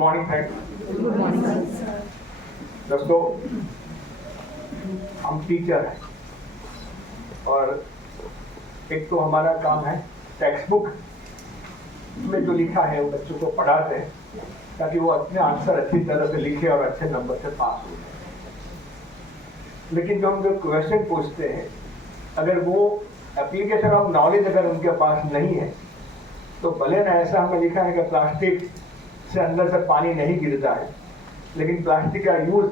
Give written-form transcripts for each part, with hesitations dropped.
Morning friends. Good morning दोस्तों, हम teacher हैं और एक तो हमारा काम है टेक्स्ट बुक में जो लिखा है वो बच्चों को पढ़ाते हैं ताकि वो अपने आंसर अच्छी तरह से लिखे और अच्छे नंबर से पास हो जाए। लेकिन जो हम जो क्वेश्चन पूछते हैं, अगर वो एप्लीकेशन ऑफ नॉलेज अगर उनके पास नहीं है तो भले ना ऐसा हमें लिखा है कि प्लास्टिक से अंदर से पानी नहीं गिरता है, लेकिन प्लास्टिक का यूज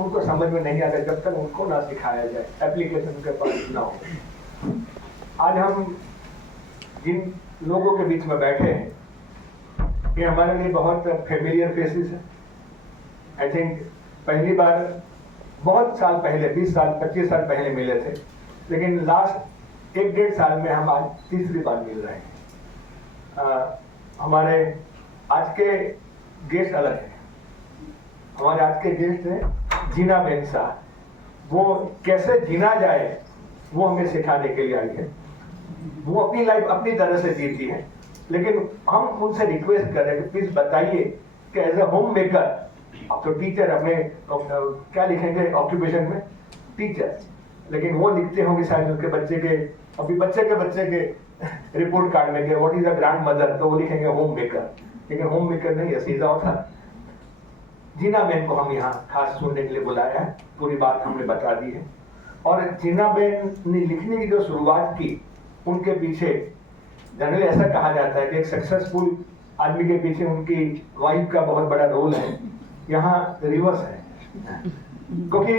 उनको समझ में नहीं आता जब तक उनको ना सिखाया जाए, एप्लीकेशन उनके पास ना हो। आज हम जिन लोगों के बीच में बैठे हैं ये हमारे लिए बहुत फेमिलियर फेसेस है। आई थिंक पहली बार बहुत साल पहले, 20 साल 25 साल पहले मिले थे, लेकिन लास्ट 1-1.5 साल में हम आज तीसरी बार मिल रहे हैं। हमारे आज के गेस्ट अलग हैं। हमारे आज के गेस्ट हैं जीना बेन साहब। वो कैसे जीना जाए वो हमें सिखाने के लिए आई है। वो अपनी लाइफ अपनी तरह से जीती है, लेकिन हम उनसे रिक्वेस्ट कर रहे हैं कि प्लीज बताइए कि एज ए होम मेकर, अब तो टीचर अपने क्या लिखेंगे ऑक्यूपेशन में टीचर, लेकिन वो लिखते होंगे शायद उनके बच्चे के, अभी बच्चे के रिपोर्ट कार्ड में कि what is a grand mother, तो वो लिखेंगे होम मेकर, लेकिन होम मेकर नहीं है, सीधा होता। जीना बेन को हम यहाँ खास सुनने के लिए बुलाया है, पूरी बात हमने बता दी है। और जीना बेन ने लिखने की जो शुरुआत की, उनके पीछे जनरली ऐसा कहा जाता है कि एक सक्सेसफुल आदमी के पीछे उनकी वाइफ का बहुत बड़ा रोल है। यहाँ रिवर्स है, क्योंकि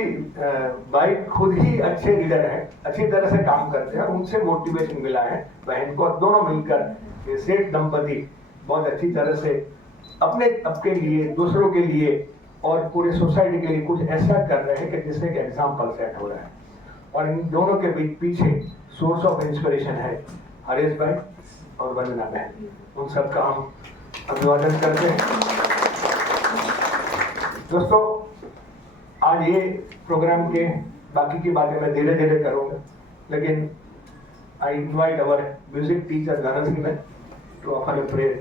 वाइफ खुद ही अच्छे लीडर है, अच्छी तरह से काम करते हैं, उनसे मोटिवेशन मिला है। बहन को दोनों मिलकर सेठ दंपति बहुत अच्छी तरह से अपने लिए, दूसरों के लिए और पूरे सोसाइटी के लिए कुछ ऐसा कर रहे हैं कि जिससे एक एग्जाम्पल सेट हो रहा है। और इन दोनों के पीछे सोर्स ऑफ इंस्पिरेशन है हरीश भाई और वंदना बहन। उन सबका हम अभिवादन करते हैं। दोस्तों, आज ये प्रोग्राम के बाकी की बातें मैं धीरे धीरे करूंगा, लेकिन I invite our music teacher Dhanashree ma'am to offer a prayer.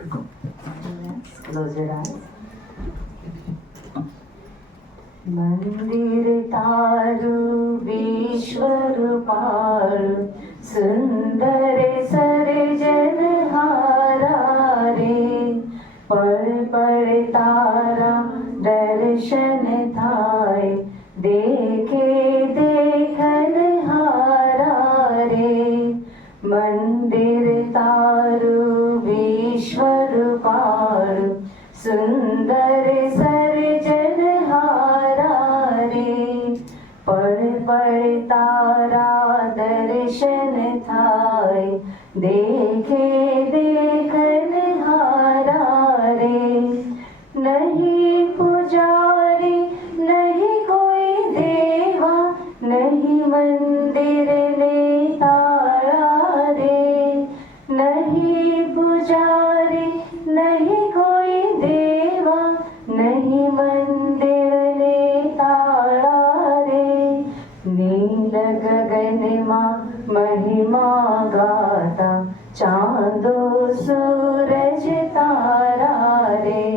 Close your eyes. मंदिर तारु विश्वर पारु सुंदर सर्जनहारा रे, पल पल तारा दर्शन थाय, देखे देखन हारा रे। मंदिर तारु विश्वर पारु सुंदर सर्जनहारा रे, पल पल तारा दर्शन थाय, देखे देखन हारा रे। नहीं पुजारी नहीं कोई देवा, नहीं मंदिर ने ताड़ा रे। नहीं पुजारी नहीं कोई देवा, नहीं मंदिर ने ताड़ा रे। नील गगन माँ महिमा गाता, चांदो सूरज तारा रे।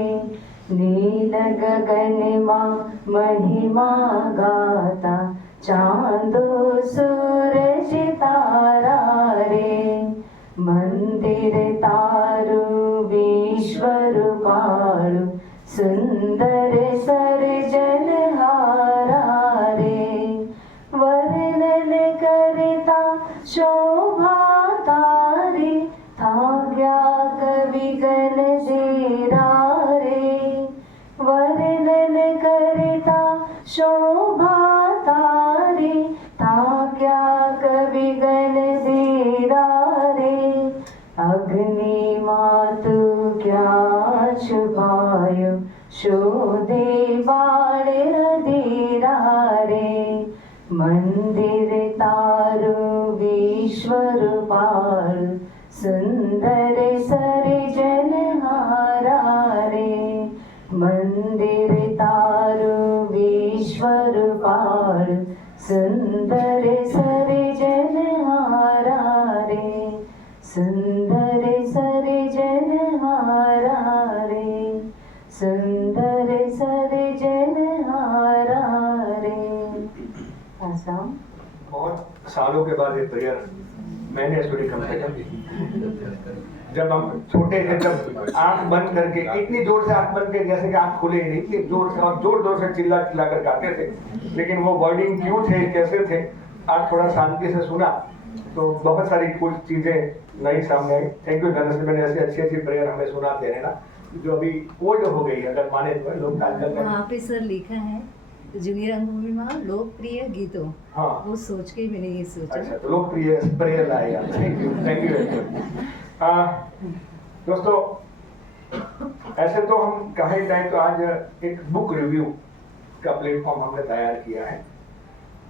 नील गगन माँ महिमा गाता, चांदो सूरज तारा रे। मंदिर तारु विश्वर पारु सुंदर सर्जनहारा रे। वर्णन करता शोभा तारे, थाग्या कवि गण जीरा रे। वर्णन करता शोभा तारे, थाग्या कवि गण जीरा रे। अग्नि मातु क्या छुपायो, शोधे बाण अधीरा रे। मंदिर तारु विश्वर पारु सुंदर सर्जनहारा रे। मंदिर तारु विश्वर पारु सुंदर सर्जनहारा रे। सुंदर सर्जनहारा रे, सुंदर सालों के बाद ये प्रेयर मैंने सुनी कम से कम। जब हम छोटे थे तब आंख बंद करके इतनी जोर से आंख बंद के जैसे कि आंख खुले ही नहीं, इतनी जोर से और जोर जोर से चिल्ला चिल्ला कर गाते थे, लेकिन वो वर्डिंग क्यों थे कैसे थे, आज थोड़ा शांति से सुना तो बहुत सारी कुछ चीजें नई सामने आई। थैंक यू धनश्री, मैंने ऐसी अच्छी अच्छी प्रेयर हमें सुनाते रहना जो अभी ओल्ड हो गई है, अगर माने तो लोग आजकल में। वहाँ पे सर लिखा है जूनियर रंगभूमि में लोकप्रिय गीतों। हाँ, वो सोच के मैंने ये सोचा। अच्छा, तो लोकप्रिय प्रेयर लाएगा। Thank you very much. दोस्तों, ऐसे तो हम कहे जाए तो आज एक बुक रिव्यू का प्लेटफॉर्म हमने तैयार किया है।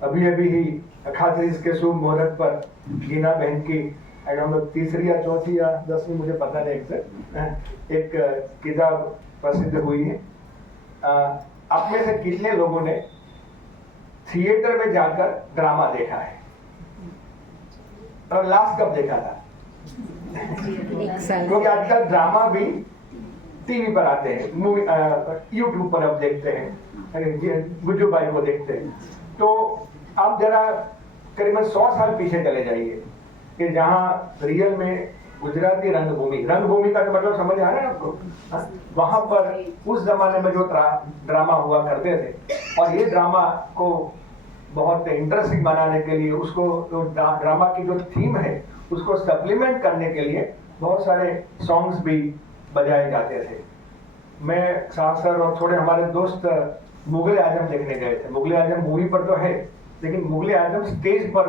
अभी अभी ही अखात्रीज के शुभ मुहूर्त पर गीना बहन की आई डोंट नो तीसरी या चौथी या 10वीं, मुझे पता नहीं एग्जैक्ट, एक किताब प्रसिद्ध हुई है। आप में से कितने लोगों ने थिएटर में जाकर ड्रामा देखा है और लास्ट कब देखा था? एक साल। क्योंकि आजकल ड्रामा भी टीवी पर आते हैं, मूवी यूट्यूब पर आप देखते हैं, गुज्जू भाई को देखते हैं। तो आप जरा करीबन 100 साल पीछे चले जाइए कि जहाँ रियल में गुजराती रंगभूमि का तो मतलब समझ आ रहा है आपको, वहां पर उस जमाने में जो ड्रामा हुआ करते थे, और ये ड्रामा को बहुत इंटरेस्टिंग बनाने के लिए उसको ड्रामा की जो थीम है उसको सप्लीमेंट करने के लिए बहुत सारे सॉन्ग्स भी बजाए जाते थे। मैं साथ सर और थोड़े हमारे दोस्त मुगल आजम देखने गए थे। मुगल आजम मूवी पर तो है, लेकिन मुगल आजम स्टेज पर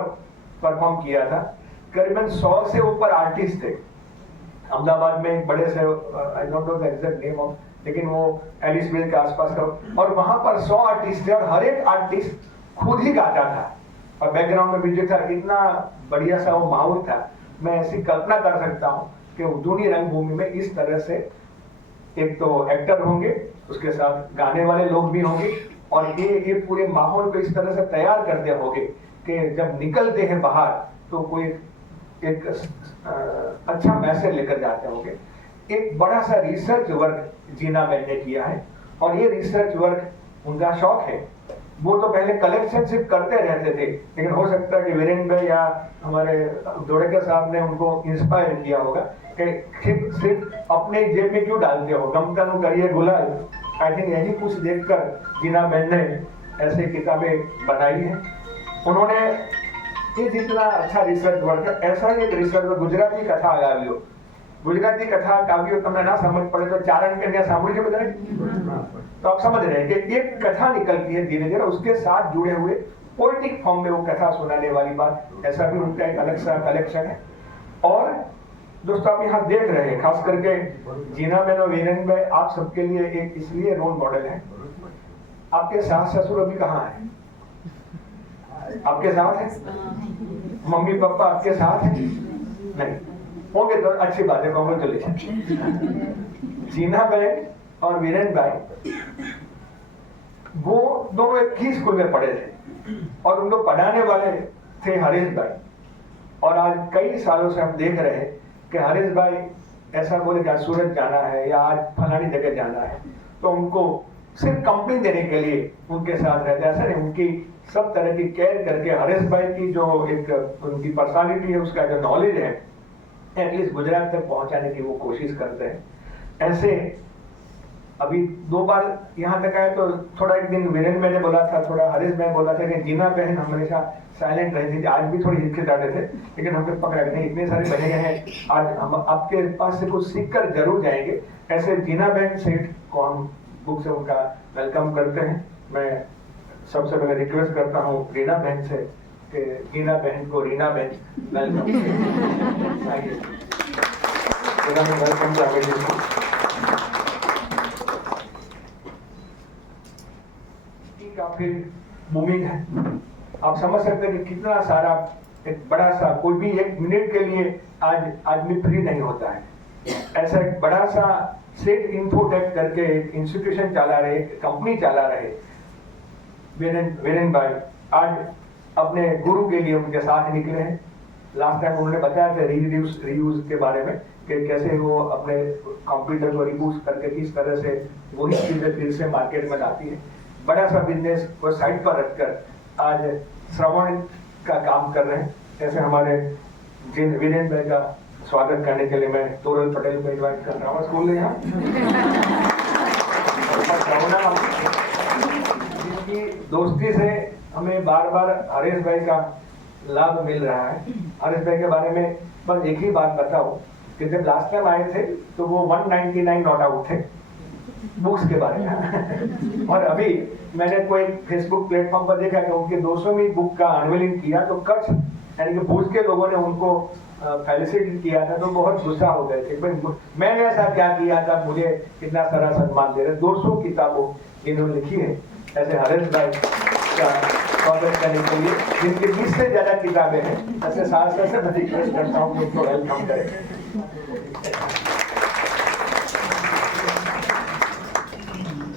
परफॉर्म किया था। करीबन 100 से ऊपर आर्टिस्ट थे। अहमदाबाद में एक बड़े से I don't know the exact name of, लेकिन वो एलिस मिल के आसपास का, और वहां पर 100 आर्टिस्ट थे और हर एक आर्टिस्ट खुद ही गाता था और बैकग्राउंड में म्यूजिक था। इतना बढ़िया सा वो माहौल था। मैं ऐसी कल्पना कर सकता हूँ कि उद्योनी रंगभूमि में इस तरह से एक तो एक्टर होंगे, उसके साथ गाने वाले लोग भी होंगे, और ये पूरे माहौल को इस तरह से तैयार करते होंगे कि जब निकलते हैं बाहर तो कोई एक अच्छा मैसेज लेकर जाते होंगे। एक बड़ा सा रिसर्च वर्क जीना बहन ने किया है, और ये रिसर्च वर्क उनका शौक है। वो तो पहले कलेक्शन सिर्फ करते रहते थे, लेकिन हो सकता है कि वीरेंद्र भाई या हमारे दोड़ेकर साहब ने उनको इंस्पायर किया होगा कि सिर्फ अपने जेब में क्यों डालते हो, गमतनु करिए गुलाल। आई थिंक यही कुछ देखकर जीना बहन ने ऐसे किताबें बनाई हैं। उन्होंने ये जितना अच्छा रिसर्च वर्क है, ऐसा ही एक रिसर्च गुजराती कथा काव्यो, गुजराती कथा काव्यो તમને ना समझ पड़े तो चारण कन्या सामूहिक के बजाय, तो आप समझ रहे हैं कि एक कथा निकलती है धीरे धीरे, उसके साथ जुड़े हुए पोएटिक फॉर्म में वो कथा सुनाने वाली बात, ऐसा भी उनका एक अलग सा कलेक्शन है। और दोस्तों, आप यहाँ देख रहे हैं, खास करके जीना बहन और वीरेंद्र भाई आप सबके लिए एक इसलिए रोल मॉडल है। आपके सास ससुर अभी कहाँ है? आपके साथ है? मम्मी पापा आपके साथ है? नहीं होंगे तो अच्छी बात है, कांग्रेचुलेशन। जीना बहन और वीरेंद्र भाई वो दोनों एक ही स्कूल में पढ़े थे, और उनको पढ़ाने वाले थे हरीश भाई। और आज कई सालों से हम देख रहे हैं कि हरीश भाई ऐसा बोले कि आज सूरत जाना है या आज फलानी जगह जाना है, तो उनको सिर्फ कंपनी देने के लिए उनके साथ रहते। ऐसा नहीं, उनकी सब तरह की केयर करके हरीश भाई की जो एक उनकी पर्सनालिटी है, उसका जो नॉलेज है, एटलीस्ट गुजरात तक पहुंचाने की वो कोशिश करते हैं। ऐसे अभी 2 बार यहाँ तक आए तो थोड़ा एक दिन वीरेंद्र मैंने बोला था, थोड़ा हरीश भाई बोला था कि जीना बहन हमेशा साइलेंट रहती थी, आज भी थोड़ी हिचकिचाते थे, लेकिन हमने पकड़ा नहीं, इतने सारे बने हैं, आज हम आपके पास से कुछ सीख कर जरूर जाएंगे। ऐसे जीना बहन सेठ को हम बुक से उनका वेलकम करते हैं। मैं सबसे पहले रिक्वेस्ट करता हूँ रीना बहन से कि रीना बहन को रीना बहन वेलकम। वेलकम काफी मूविंग है। आप समझ सकते हैं कि कितना सारा एक बड़ा सा, कोई भी एक मिनट के लिए आज आदमी फ्री नहीं होता है। ऐसा एक बड़ा सा सेट इन्फोटेक करके एक इंस्टीट्यूशन चला रहे, कंपनी चला रहे वीरेंद्र भाई, आज अपने गुरु के लिए उनके साथ निकले हैं। लास्ट टाइम उन्होंने बताया था रीयूज के बारे में कि कैसे वो अपने कंप्यूटर को रिबूट करके किस तरह से वही चीजें फिर से मार्केट में लाती है। बड़ा सा बिजनेस को साइड पर रखकर आज श्रवण का काम कर रहे हैं। ऐसे हमारे वीरेंद्र भाई का स्वागत करने के लिए मैं तोरल पटेल को इन्वाइट कर रहा हूँ स्कूल में यहाँ। जिनकी दोस्ती से हमें बार बार हरेश भाई का लाभ मिल रहा है। हरेश भाई के बारे में बस एक ही बात बताओ कि जब लास्ट टाइम आए थे तो वो 199 नॉट आउट थे बुक्स के बारे में और अभी मैंने कोई फेसबुक प्लेटफॉर्म पर देखा कि उनके 200वीं बुक का अनवीलिंग किया तो कच्छ यानी कि भुज के लोगों ने उनको फेलिसिटेट किया था तो बहुत गुस्सा हो गए थे भाई मैंने ऐसा क्या किया था मुझे कितना सारा सम्मान दे रहे। 200 किताबों इन्होंने लिखी है। ऐसे हरेश भाई का स्वागत करने के लिए जिनकी 20 से ज्यादा किताबें हैं ऐसे साल से मैं रिक्वेस्ट करता हूँ कि उनको वेलकम करें।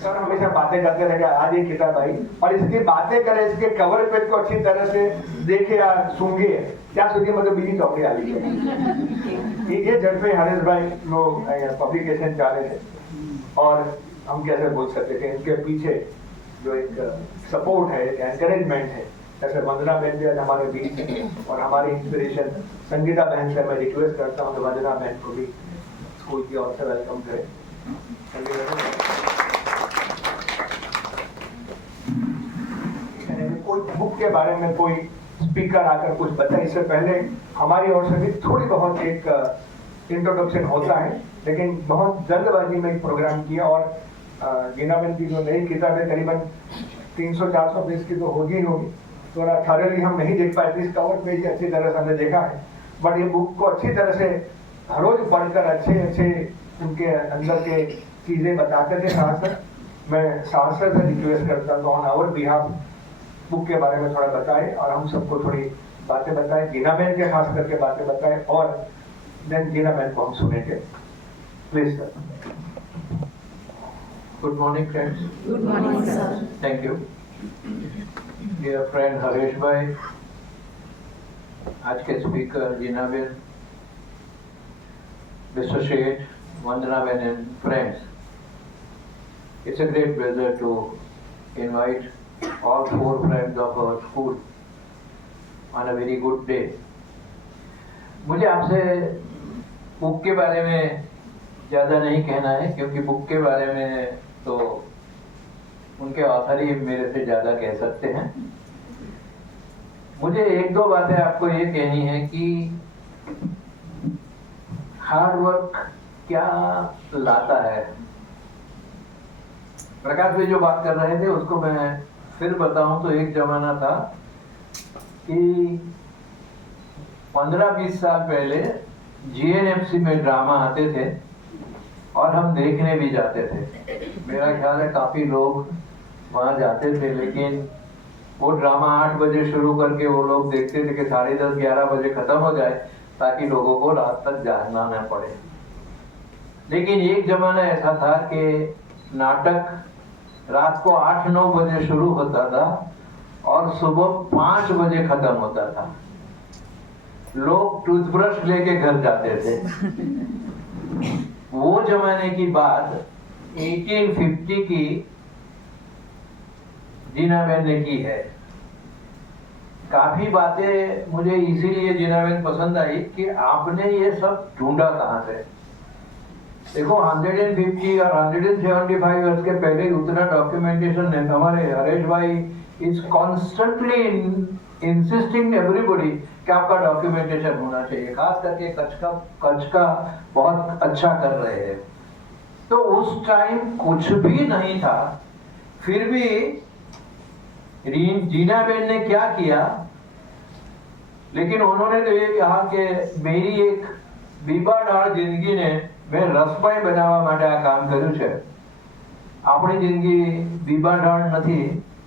सर हमेशा बातें करते रहे आज ये किताब आई और इसकी बातें करें इसके कवर पेज को अच्छी तरह से देखे या सूंघे क्या सूंघे मतलब बीजी चौकड़ी आ रही है ये जब पे हरेश भाई लोग पब्लिकेशन चाह रहे थे और हम कैसे बोल सकते थे इनके पीछे जो एक सपोर्ट है एक एनकरेजमेंट है। जैसे वंदना बहन भी आज हमारे बीच और हमारी इंस्पिरेशन संगीता बहन से मैं रिक्वेस्ट करता हूँ कि वंदना बहन को भी स्कूल की ओर से वेलकम करें। कोई बुक के बारे में कोई स्पीकर आकर कुछ बताए इससे पहले हमारी ओर से भी थोड़ी बहुत एक इंट्रोडक्शन होता है लेकिन बहुत जल्दबाजी में एक प्रोग्राम किया और गिनाबेन की जो नई किताबें करीबन 300-400 पेज की तो होगी थोड़ा थॉरली हम नहीं देख पाए थे। इस कवर पेज अच्छी तरह से हमने देखा है बट ये बुक को अच्छी तरह से हर रोज पढ़कर अच्छे उनके अंदर के चीजें बताते थे सांसद। मैं सांसद से रिक्वेस्ट करता हूँ ऑन आवर बिहाफ बुक के बारे में थोड़ा बताएं और हम सबको थोड़ी बातें बताएं जीना बहन के खास करके बातें बताएं और देन जीना बहन को हम सुनेंगे। Please sir. Good morning, friends. Good morning, sir. Thank you. Dear friend Haresh Bhai, आज के स्पीकर जीना बहन, Mr. Sheth, Vandana Bhen and friends. It's a great pleasure to invite all 4 friends of our school on a very good day. मुझे आपसे book के बारे में ज़्यादा नहीं कहना है क्योंकि बुक के बारे में तो उनके ऑथर ही मेरे से ज़्यादा कह सकते हैं। मुझे 1-2 बातें आपको ये कहनी है कि हार्ड वर्क क्या लाता है। प्रकाश भाई जो बात कर रहे थे उसको मैं फिर बताऊं तो एक जमाना था कि 15-20 साल पहले GNFC में ड्रामा आते थे और हम देखने भी जाते थे। मेरा ख्याल है काफी लोग वहां जाते थे लेकिन वो ड्रामा 8 बजे शुरू करके वो लोग देखते थे कि 10:30-11 बजे खत्म हो जाए ताकि लोगों को रात तक जागना न पड़े। लेकिन एक जमाना ऐसा था कि नाटक रात को 8-9 बजे शुरू होता था और सुबह 5 बजे खत्म होता था। लोग टूथब्रश लेके घर जाते थे। वो जमाने की बात 1850 की जीना बहन ने की है। काफी बातें मुझे इसीलिए जीना बहन पसंद आई कि आपने ये सब ढूंढा कहाँ से। देखो 150 और 175 वर्ष के पहले उतना डॉक्यूमेंटेशन है। हमारे हरेश भाई इज कॉन्स्टेंटली इंसिस्टिंग एवरीबॉडी कि आपका डॉक्यूमेंटेशन होना चाहिए, खास करके कच्छ का बहुत अच्छा कर रहे हैं। तो उस टाइम कुछ भी नहीं था, फिर भी जीना बहन ने क्या किया, लेकिन उन्होंने तो ये कहा कि मेरी एक બીબાઢાળ જિંદગીને મેં રસમય બનાવવા માટે આ કામ કર્યું છે। આપણી જિંદગી બીબાઢાળ નથી।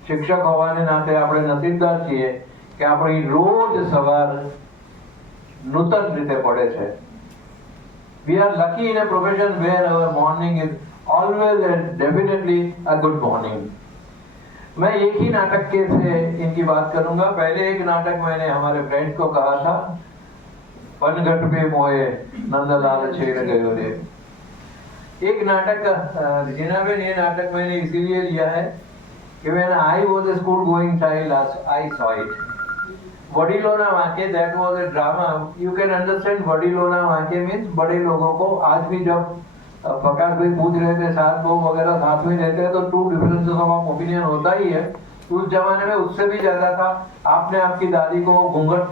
શિક્ષક હોવાને નાતે આપણે નસીબદાર છીએ કે આપણી રોજ સવાર નૂતન રીતે પડે છે। We are lucky in a profession where our morning is always and definitely a good morning। मैं एक ही नाटक के से इनकी बात करूंगा। पहले एक नाटक मैंने हमारे फ्रेंड्स को कहा था, पनघट पे मोए नंदलाल छेड़ गयो रे। एक नाटक जीना बहन, ये नाटक मैंने इसीलिए लिया है कि when I was a school going child I saw it। वडीलोना वाक्य, that was a drama. You can understand वडीलोना वाक्य मीन्स बड़े लोगों को. आज भी जब प्रकाश भाई पूछ रहे थे 7 लोग वगैरह साथ में रहते हैं तो 2 डिफरेंसेस ऑफ ओपिनियन होता ही है. उस जमाने में उससे भी ज्यादा था. आपने आपकी दादी को घूंघट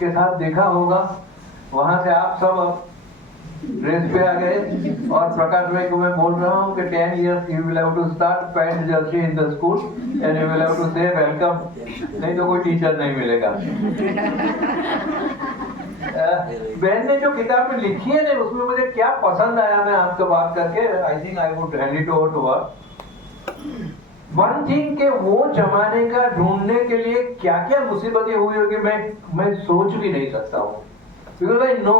के साथ देखा होगा. वहां से आप सब ड्रेस पे आ गए. और प्रकाश भाई को मैं बोल रहा हूँ कि 10 years you will have to start pant Jersey in the school and you will have to say welcome. नहीं तो कोई टीचर नहीं मिलेगा. बहन ने जो किताब में लिखी है ना, उसमें मुझे क्या पसंद आया, मैं आपसे बात करके I think I would hand it over to her. One thing के वो जमाने का ढूंढने के लिए क्या क्या मुसीबतें हुई होगी मैं सोच भी नहीं सकता हूँ. बिकॉज आई नो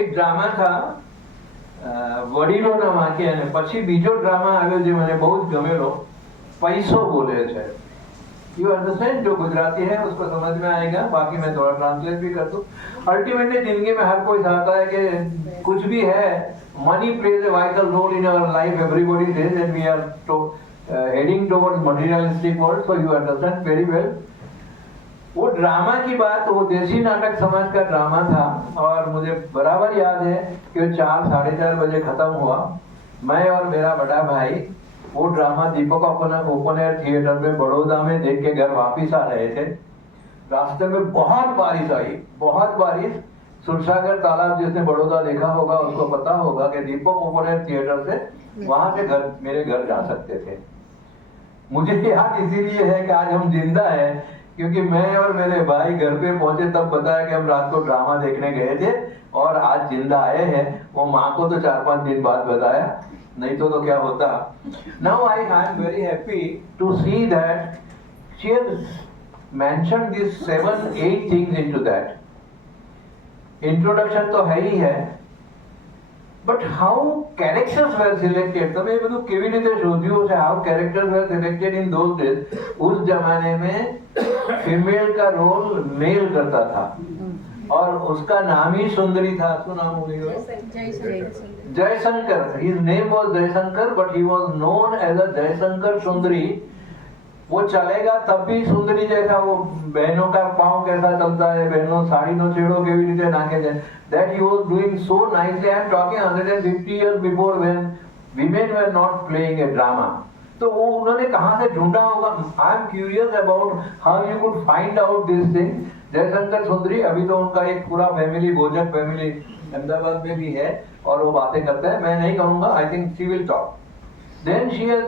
एक ડ્રામા था વડીલોના વાક્ય, અને પછી બીજો ડ્રામા આવ્યો જે મને બહુ જ ગમેલો, પૈસો બોલે છે. You understand? जो गुजराती है उसको समझ में आएगा, बाकी मैं थोड़ा ट्रांसलेट भी कर दूं. अल्टीमेटली जिंदगी में हर कोई चाहता है कि कुछ भी है, money plays a vital role in our life. Everybody says that we are heading towards materialistic world. So you understand very well. वो ड्रामा की बात, वो देसी नाटक समाज का ड्रामा था. और मुझे बराबर याद है कि 4 साढ़े 4 बजे खत्म हुआ. मैं और मेरा बड़ा भाई वो ड्रामा दीपक ओपन एयर थिएटर में बड़ौदा में देख के घर वापिस आ रहे थे. रास्ते में बहुत बारिश आई, बहुत बारिश. सुरसागर तालाब जिसने बड़ौदा देखा होगा उसको पता होगा कि दीपक ओपन एयर थिएटर से वहां से घर, मेरे घर जा सकते थे. मुझे याद इसीलिए है कि आज हम जिंदा है क्योंकि मैं और मेरे भाई घर पे पहुंचे तब बताया कि हम रात को ड्रामा देखने गए थे और आज जिंदा आए हैं. वो माँ को तो 4-5 दिन बाद बताया, नहीं तो क्या होता. Now I am very happy to see that she has mentioned this 7-8 things into that. Introduction तो है ही है, but how characters were selected, તમે બધું કેવી રીતે શોધ્યું છે? how characters were selected in those days. उस जमाने में फीमेल का रोल मेल करता था और उसका नाम ही सुंदरी था. શું નામ બોલ્યો? Jaishankar. his name was Jaishankar but he was known as a Jaishankar सुंदरी. वो चलेगा तब भी सुंदरी जैसा, वो बहनों का पाँव कैसा चलता है, बहनों साड़ी नो छेड़ो केवी रीते नाखे जाए, that he was doing so nicely. I am talking 150 years before when women were not playing a drama. तो वो उन्होंने कहाँ से ढूंढा होगा? I am curious about how you could find out this thing. Jaishankar सुंदरी. अभी तो उनका एक पूरा फैमिली, भोजक फैमिली अहमदाबाद में भी है और वो बातें करते हैं. मैं नहीं कहूँगा, I think she will talk. Then she has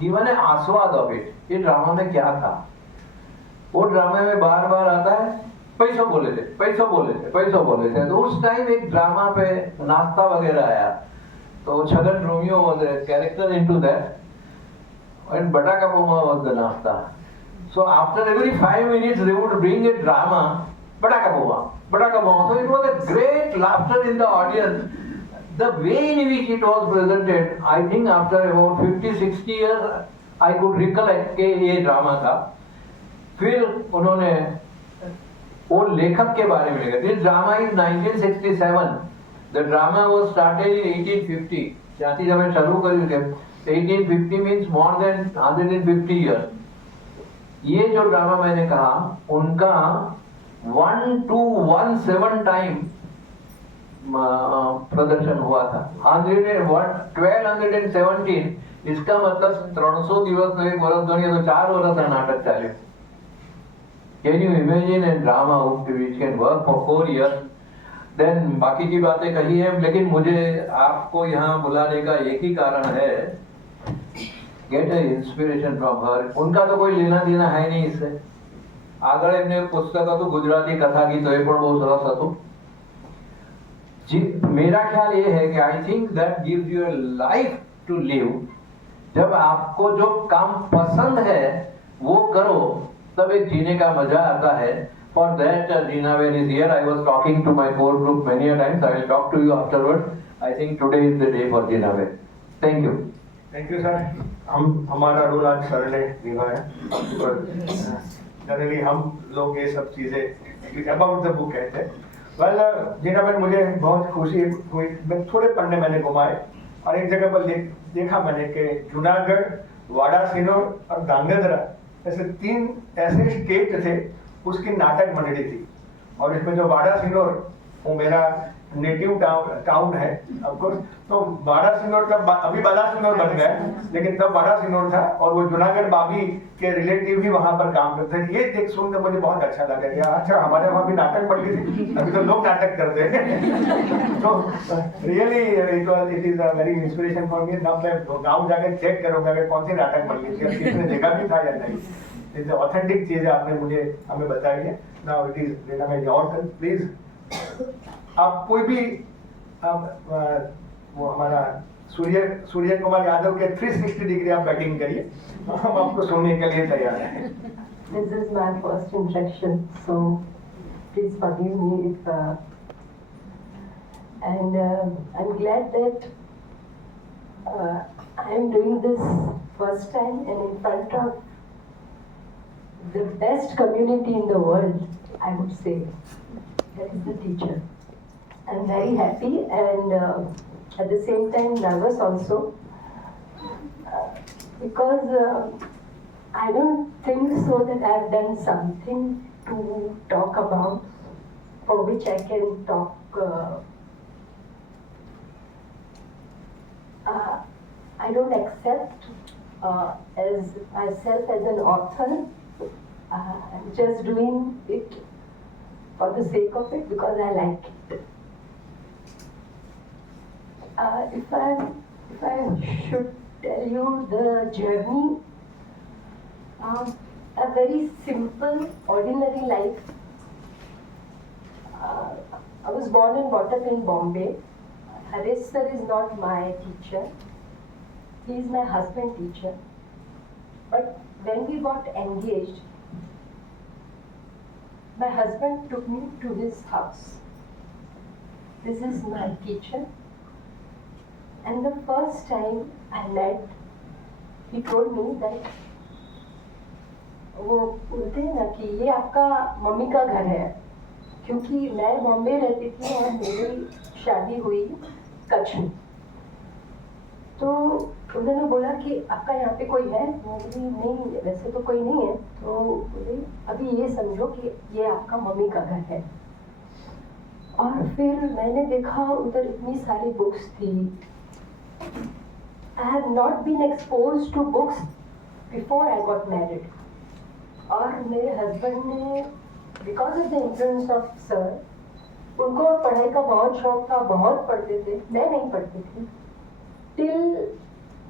given an आस्वाद of it. ये ड्रामा में क्या था? वो ड्रामा में बार बार आता है पैसों बोले थे, पैसों बोले थे, पैसों बोले थे. तो उस टाइम एक ड्रामा पे नाश्ता वगैरह आया, तो Chhagan Romeo was a character into that and Bataka Boma was the nasta. So after every 5 minutes they would bring a drama, Bataka Boma, Bataka Boma. So it was a great laughter in the audience. The way in which it was presented, I think after about 50-60 years I could recollect कि ये drama था. फिर उन्होंने वो लेखक के बारे में लिखा. This drama is 1967. The drama was started in 1850. ત્યાંથી જ અમે શરૂ કર્યું છે. 1850 means more than 150 years. ये जो ड्रामा मैंने कहा, उनका 1217 टाइम प्रदर्शन हुआ था. 1217. इसका मतलब 300 દિવસ નો એક વર્ષ ગણીએ તો 4 વર્ષ આ નાટક ચાલે. Can you imagine a drama which can work for 4 years? Then बाकी की बातें कही है, लेकिन मुझे आपको यहाँ बुलाने का एक ही कारण है, get a inspiration from her. उनका तो कोई लेना देना है नहीं इससे. આગળ એમને પુસ્તક હતું ગુજરાતી કથા ગીતો, એ પણ બહુ સરસ હતું. मेरा ख्याल ये है कि I think that gives you a life to live. जब आपको जो काम पसंद है वो करो, तब एक जीने का मजा आता है. For that, Jinaven is here. I was talking to my core group many a times. I will talk to you afterwards. I think today is the day for Jinaven. Thank you. Thank you sir. हमारा role आज sir ने निभाया. Generally हम लोग ये सब चीजें about the book कहते हैं. वेल जीनाबेन, मुझे बहुत खुशी हुई. मैं थोड़े पन्ने मैंने घुमाए और एक जगह पर देखा मैंने कि जूनागढ़, वाड़ा सिनोर और ध्रांगध्रा ऐसे 3 ऐसे स्टेट थे उसकी नाटक मंडली थी। और इसमें जो बाड़ा सिनोर, वो मेरा नेटिव टाउन है ऑफ कोर्स। तो बाड़ा सिनोर तब अभी बाला सिनोर बन गया, लेकिन तब बाड़ा सिनोर था, और वो जूनागढ़ बाबी के रिलेटिव भी वहां पर काम करते थे। ये देख सुनकर मुझे बहुत अच्छा लगा कि अच्छा हमारे वहां भी नाटक मंडली थी, अभी तो लोग नाटक करते हैं। तो really it is a very inspiration for me. अब मैं गाँव जाकर चेक करूंगा कि कौन सी नाटक मंडली थी और किसने देखा भी था या नहीं। ऑथेंटिक चीज आपने हमें बताई है। नाउ इट इज रीना में योर टर्न प्लीज। आप कोई भी वो हमारा सूर्य कुमार यादव के 360 डिग्री आप बैटिंग करिए, हम आपको सुनने के लिए तैयार हैं। This is my first introduction, so please forgive me if I'm glad that I am doing this first time and in front of the best community in the world, I would say. That is the teacher. I'm very happy and at the same time nervous also because I don't think so that I've done something to talk about for which I can talk. I don't accept as myself as an author. I'm just doing it for the sake of it because I like it. If I should tell you the journey, a very simple, ordinary life. I was born and brought up in Bombay. Harish sir is not my teacher. He is my husband teacher. But when we got engaged, my husband took me to his house. This is my teacher. And the first time I met, he told me that वो बोलते हैं ना कि ये आपका mummy का घर है, क्योंकि मैं बॉम्बे रहती थी और मेरी शादी हुई कच्छ में। तो उन्होंने बोला कि आपका यहाँ पे कोई है? मैं बोली नहीं, वैसे तो कोई नहीं है। तो बोले अभी ये समझो कि ये आपका मम्मी का घर है। और फिर मैंने देखा उधर इतनी सारी बुक्स थी। I have not been exposed to books before I got married. और मेरे हस्बैंड ने because of the influence of sir, उनको पढ़ाई का बहुत शौक था, बहुत पढ़ते थे, मैं नहीं पढ़ती थी। टिल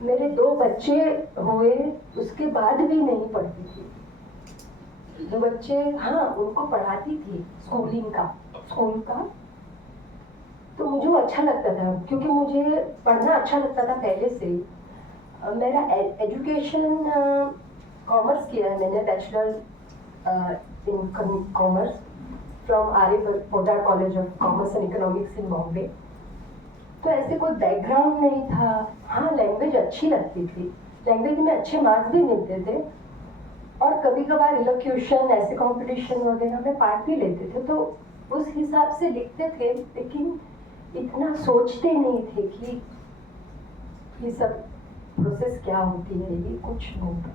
मेरे 2 बच्चे हुए उसके बाद भी नहीं पढ़ती थी। 2 बच्चे, हाँ उनको पढ़ाती थी स्कूल का। तो मुझे वो अच्छा लगता था क्योंकि मुझे पढ़ना अच्छा लगता था पहले से ही। मेरा एजुकेशन कॉमर्स किया है मैंने, bachelor in commerce from Aryabhatta college of commerce and economics in Bombay. तो ऐसे कोई बैकग्राउंड नहीं था। हाँ लैंग्वेज अच्छी लगती थी, लैंग्वेज में अच्छे मार्क्स भी मिलते थे और कभी कभार इलोक्यूशन ऐसे कंपटीशन वगैरह में पार्ट भी लेते थे, तो उस हिसाब से लिखते थे। लेकिन इतना सोचते नहीं थे कि ये सब प्रोसेस क्या होती है, ये कुछ नहीं पता।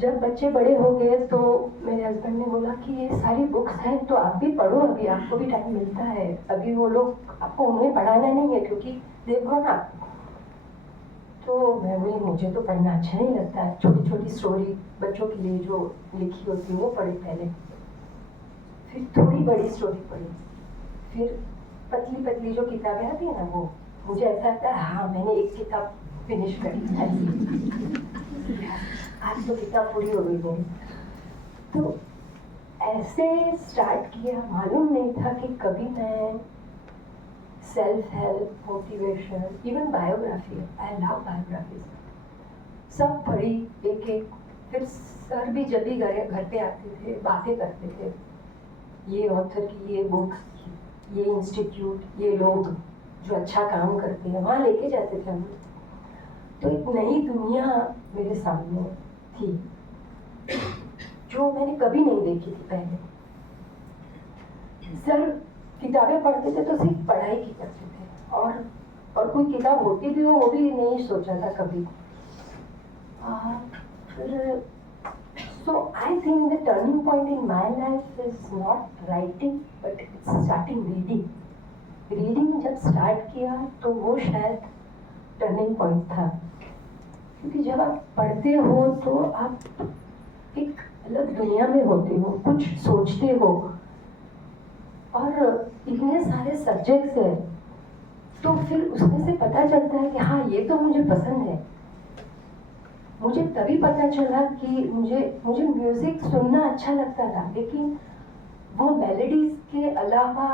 जब बच्चे बड़े हो गए तो मेरे हस्बैंड ने बोला कि ये सारी बुक्स हैं तो आप भी पढ़ो, अभी आपको भी टाइम मिलता है। अभी वो लोग आपको उन्हें पढ़ाना नहीं है क्योंकि देखो ना। तो मैं बोली मुझे तो पढ़ना अच्छा नहीं लगता है। छोटी छोटी स्टोरी बच्चों के लिए जो लिखी होती है वो पढ़ी पहले, फिर थोड़ी बड़ी स्टोरी पढ़ी, फिर पतली पतली जो किताबें आती है ना वो। मुझे ऐसा लगता है हाँ मैंने एक किताब फिनिश कर दी, आज तो किताब पूरी हो गई मेरी। तो ऐसे स्टार्ट किया। मालूम नहीं था कि कभी मैं self help, motivation, even biography, I love biographies, सब पढ़ी एक एक। फिर सर भी जब भी घर पे आते थे बातें करते थे, ये ऑथर की ये बुक, ये इंस्टीट्यूट, ये लोग जो अच्छा काम करते हैं, वहाँ लेके जाते थे हम। तो एक नई दुनिया मेरे सामने थी जो मैंने कभी नहीं देखी थी पहले। सर किताबें पढ़ते थे तो सिर्फ पढ़ाई की करते थे और कोई किताब होती भी हो वो भी नहीं सोचा था कभी। फिर So I think the turning point in my life is not writing, but it's starting reading. Reading जब start किया तो वो शायद turning point था, क्योंकि जब आप पढ़ते हो तो आप एक अलग दुनिया में होते हो, कुछ सोचते हो, और इतने सारे सब्जेक्ट्स हैं, तो फिर उसमें से पता चलता है कि हाँ ये तो मुझे पसंद है। मुझे तभी पता चला कि मुझे म्यूजिक सुनना अच्छा लगता था, लेकिन वो मेलोडीज के अलावा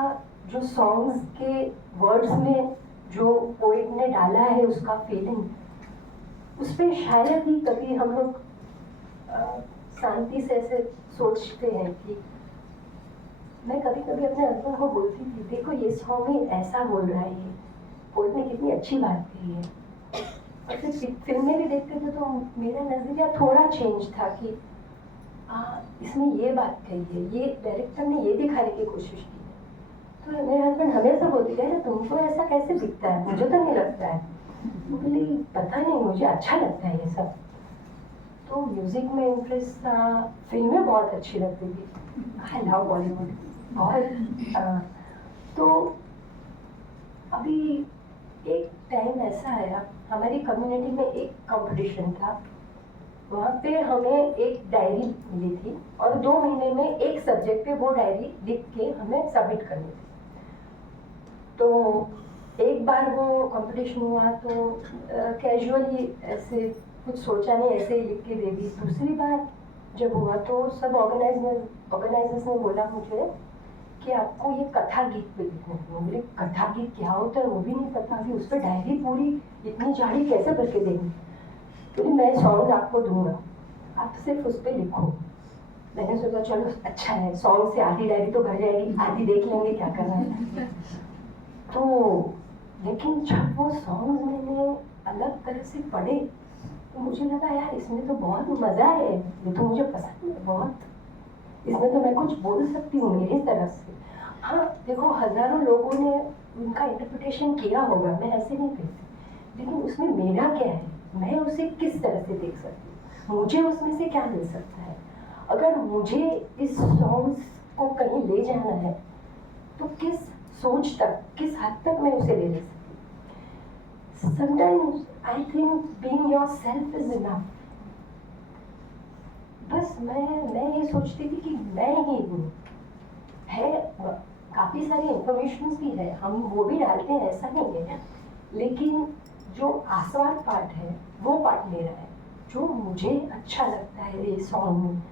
जो सॉन्ग्स के वर्ड्स में जो पोएट ने डाला है उसका फीलिंग, उस पर शायद ही कभी हम लोग शांति से ऐसे सोचते हैं कि मैं कभी कभी अपने हस्बैंड को बोलती थी, देखो ये सॉन्ग में ऐसा बोल रहा है, ये पोएट ने कितनी अच्छी बात कही है। और फिर फिल्में भी देखते थे तो मेरा नज़रिया थोड़ा चेंज था कि इसमें ये बात कही है, ये डायरेक्टर ने ये दिखाने की कोशिश की है। तो मेरे हस्बैंड हमेशा बोलते थे, तुमको ऐसा कैसे दिखता है, मुझे तो नहीं लगता है। बोली पता नहीं, मुझे अच्छा लगता है ये सब। तो म्यूजिक में इंटरेस्ट था, फिल्में बहुत अच्छी लगती थी, आई लव बॉलीवुड। और तो अभी एक टाइम ऐसा आया, हमारी कम्युनिटी में एक कंपटीशन था, वहाँ पे हमें एक डायरी मिली थी और 2 महीने में एक सब्जेक्ट पे वो डायरी लिख के हमें सबमिट करनी थी। तो एक बार वो कंपटीशन हुआ तो कैजुअली ऐसे कुछ सोचा नहीं, ऐसे ही लिख के दे दी। दूसरी बार जब हुआ तो सब ऑर्गेनाइजर्स ने बोला मुझे कि आपको ये कथा गीत पे लिखना है। मुझे कथा गीत क्या होता है वो भी नहीं पता, अभी उस पर डायरी पूरी इतनी जाड़ी कैसे भर के देंगे। तो मैं सॉन्ग आपको दूंगा, आप सिर्फ उस पर लिखो। मैंने सोचा चलो अच्छा है, सॉन्ग से आधी डायरी तो भर जाएगी, आधी देख लेंगे क्या करना है। तो लेकिन जब वो सॉन्ग मैंने अलग तरह से पढ़े तो मुझे लगा यार इसमें तो बहुत मज़ा है, ये तो मुझे पसंद है बहुत, इसमें तो मैं कुछ बोल सकती हूँ मेरी तरफ से। हाँ देखो, हज़ारों लोगों ने उनका इंटरप्रिटेशन किया होगा, मैं ऐसे नहीं कहती, लेकिन उसमें मेरा क्या है, मैं उसे किस तरह से देख सकती हूँ, मुझे उसमें से क्या मिल सकता है। अगर मुझे इस सॉन्ग्स को कहीं ले जाना है तो किस सोच तक, किस हद तक मैं उसे ले सकती हूँ। Sometimes I think being yourself is enough. बस मैं ये सोचती थी कि मैं ही हूँ। है काफ़ी सारी इंफॉर्मेशन भी है, हम वो भी डालते हैं, ऐसा नहीं है, लेकिन जो आसवार पार्ट है वो पार्ट मेरा है। जो मुझे अच्छा लगता है ये सॉन्ग में,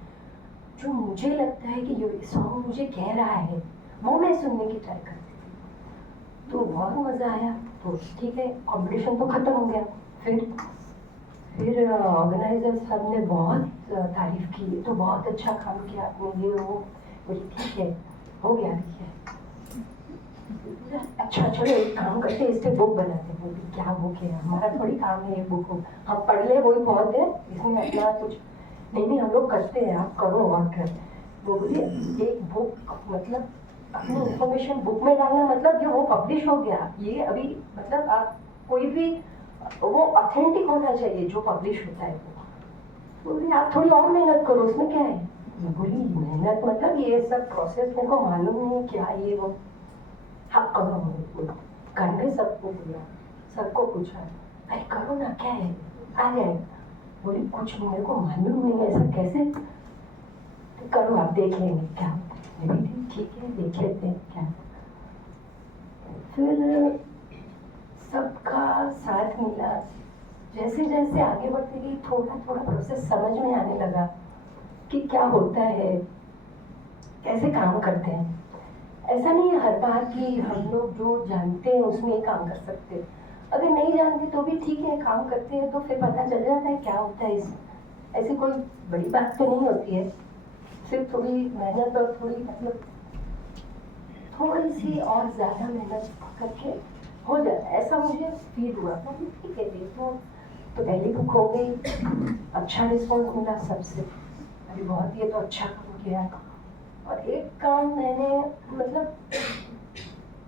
जो मुझे लगता है कि ये सॉन्ग मुझे कह रहा है, वो मैं सुनने की ट्राई करती थी। तो बहुत मज़ा आया। तो ठीक है, कंपटीशन तो ख़त्म हो गया। फिर ऑर्गेनाइजर सब ने बहुत तारीफ की, तो बहुत अच्छा काम किया आपने, ये वो। बोली ठीक है, हो गया, ठीक है, अच्छा चलो एक काम करते हैं, इससे बुक बनाते हैं। बोली क्या बुक है, हमारा थोड़ी काम है ये बुक हो, हम पढ़ ले वही बहुत है, इसमें अपना कुछ नहीं, हम लोग करते हैं, आप करो और कर। वो बोली एक बुक मतलब अपनी इंफॉर्मेशन बुक में डालना, मतलब ये वो पब्लिश हो गया, ये अभी मतलब आप कोई भी वो ऑथेंटिक होना चाहिए जो पब्लिश होता है वो। बोली आप थोड़ी और मेहनत करो, उसमें क्या है। बोली मेहनत मतलब ये सब प्रोसेस मेरे को मालूम नहीं क्या ये वो। हाँ करो, घर में सबको बोला, सबको पूछा, अरे करो ना, क्या है, आ जाएगा। बोली कुछ मेरे को मालूम नहीं है, ऐसा कैसे, तो करो आप, देख लेंगे क्या होता है। मैं भी ठीक है, देख लेते हैं क्या। फिर सबका साथ मिला, जैसे जैसे आगे बढ़ती गई थोड़ा थोड़ा प्रोसेस समझ में आने लगा कि क्या होता है, कैसे काम करते हैं। ऐसा नहीं है हर बार कि हम लोग जो जानते हैं उसमें ही काम कर सकते हैं, अगर नहीं जानते तो भी ठीक है, काम करते हैं तो फिर पता चल जाता है क्या होता है इसमें। ऐसी कोई बड़ी बात तो नहीं होती है, सिर्फ थोड़ी मेहनत और थोड़ी मतलब थोड़ी सी और ज़्यादा मेहनत करके हो जाता है, ऐसा मुझे फील हुआ था। ठीक है, देखो तो पहली बुक हो गई, अच्छा रिस्पॉन्स मिला सबसे, अरे बहुत ये तो अच्छा काम किया है। और एक काम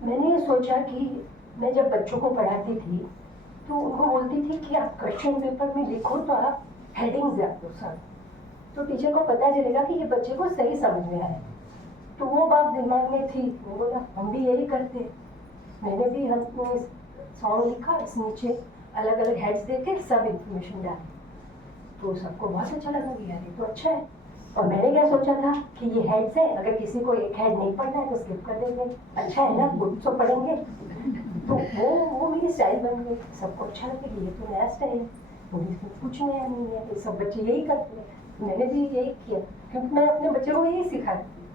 मैंने ये सोचा कि मैं जब बच्चों को पढ़ाती थी तो उनको बोलती थी कि आप क्वेश्चन पेपर में लिखो तो आप हेडिंग्स दे दो सर, तो टीचर को पता चलेगा कि ये बच्चे को सही समझ में आया। तो वो बात दिमाग में थी, मैं बोला हम भी यही करते हैं। मैंने भी हमने सॉन्ग लिखा, इस नीचे अलग अलग हेड्स देके सब इंफॉर्मेशन डाली, तो सबको बहुत अच्छा लगा कि यार ये तो अच्छा है। और मैंने क्या सोचा था कि ये हेड्स है, अगर किसी को एक हेड नहीं पढ़ना है तो स्किप कर देंगे, अच्छा है ना, कुछ तो पढ़ेंगे। तो वो मेरी स्टाइल बन गई, सबको अच्छा लगे कि ये तो नया स्टाइल है, मुझे इसमें कुछ नया नहीं है, ये सब बच्चे यही करते हैं। तो मैंने भी यही किया, क्योंकि मैं अपने बच्चे को यही सिखाती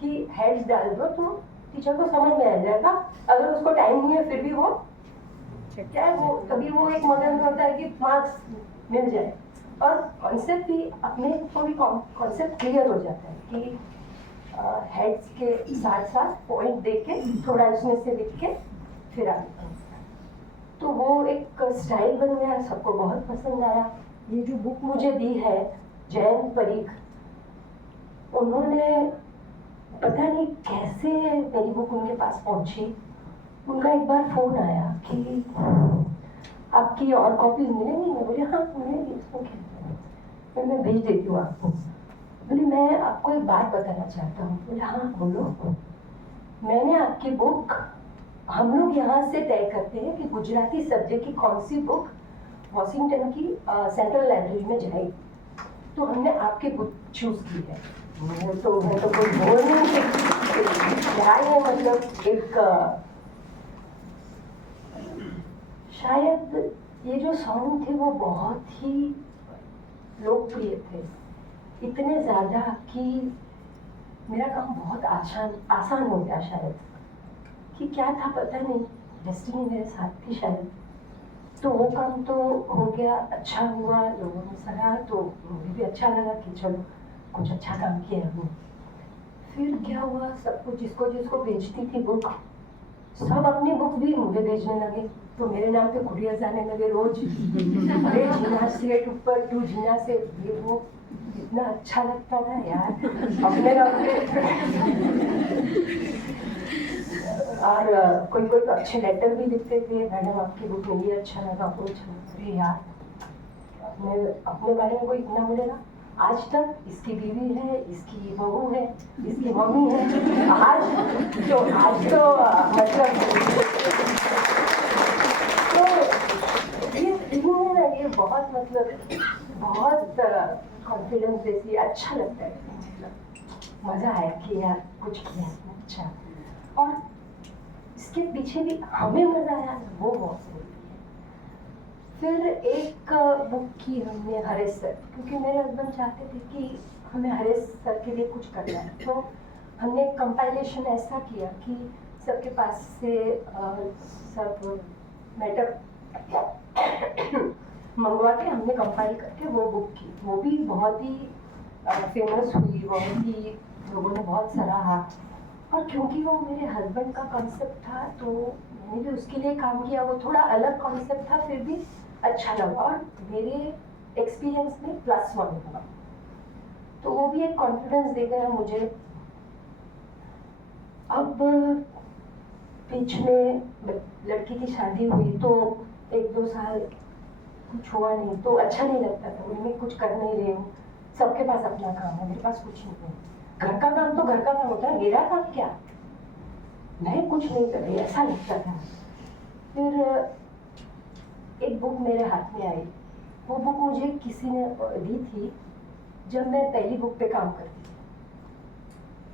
कि हेड्स डाल दो तो टीचर को समझ में आ जाएगा। अगर उसको टाइम नहीं है फिर भी वो क्या है, वो तभी वो एक मगन में होता है कि मार्क्स मिल जाए। और कॉन्सेप्ट भी अपने को भी कॉन्सेप्ट क्लियर हो जाता है कि हेड्स के साथ साथ पॉइंट दे के थोड़ा इसमें से लिख के फिर आगे। तो वो एक स्टाइल बन गया, सबको बहुत पसंद आया। ये जो बुक मुझे दी है जैन परीख, उन्होंने पता नहीं कैसे मेरी बुक उनके पास पहुंची। उनका एक बार फोन आया कि आपकी और कॉपीज मिलेंगी? मैं बोली हाँ मिलेंगी, उसमें क्या है, फिर मैं भेज देती हूँ आपको। बोली मैं आपको एक बात बताना चाहता हूँ। बोले हाँ बोलो। मैंने आपकी बुक, हम लोग यहाँ से तय करते हैं कि गुजराती सब्जेक्ट की कौन सी बुक वॉशिंगटन की सेंट्रल लाइब्रेरी में जाएगी, तो हमने आपकी बुक चूज की है। मैं तो कुछ बोल नहीं सकती क्या है, मतलब एक शायद ये जो सॉन्ग थे वो बहुत ही लोकप्रिय थे, इतने ज़्यादा कि मेरा काम बहुत आसान हो गया। शायद कि क्या था पता नहीं, डेस्टिनी मेरे साथ थी शायद। तो वो काम तो हो गया, अच्छा हुआ, लोगों ने सराहा, तो मुझे भी अच्छा लगा कि चलो कुछ अच्छा काम किया हमने। फिर क्या हुआ, सबको जिसको जिसको भेजती थी बुक, सब अपनी बुक भी मुझे भेजने लगे। तो मेरे नाम पे कुरियर आने लगे रोज, अरे जीना से ऊपर टू जीना से, ये वो इतना अच्छा लगता था यार अपने नाम पे। और कोई कोई तो अच्छे लेटर भी लिखते थे, मैडम आपकी बुक में ये अच्छा लगा वो अच्छा लगा। अरे यार अपने बारे में कोई इतना बोलेगा। आज तक इसकी बीवी है, इसकी बहू है, इसकी मम्मी है, आज तो मतलब तो ये बहुत मतलब बहुत कॉन्फिडेंस देती, अच्छा लगता है, मतलब मजा आया कि यार कुछ किया अच्छा। और इसके पीछे भी हमें मजा आया, वो बहुत सही है। फिर एक बुक की हमने हरेश सर, क्योंकि मेरे हस्बैंड चाहते थे कि हमें हरेश सर के लिए कुछ करना है, तो हमने कंपाइलेशन ऐसा किया कि सबके पास से सब मैटर मंगवा के हमने कंपाइल करके वो बुक की। वो भी बहुत ही फेमस हुई, बहुत ही लोगों ने बहुत सराहा। और क्योंकि वो मेरे हस्बैंड का कॉन्सेप्ट था तो मैंने भी उसके लिए काम किया। वो थोड़ा अलग कॉन्सेप्ट था, फिर भी अच्छा लगा और मेरे एक्सपीरियंस में +1 हुआ, तो वो भी एक कॉन्फिडेंस दे गया मुझे। अब बीच में लड़की की शादी हुई तो 1-2 साल कुछ हुआ नहीं, तो अच्छा नहीं लगता था, मैं कुछ कर नहीं रही हूँ, सबके पास अपना काम है, मेरे पास कुछ नहीं है। घर का काम तो घर का काम होता है, मेरा काम क्या, मैं कुछ नहीं कर रही, ऐसा लगता था। फिर एक बुक मेरे हाथ में आई, वो बुक मुझे किसी ने दी थी जब मैं पहली बुक पे काम करती थी।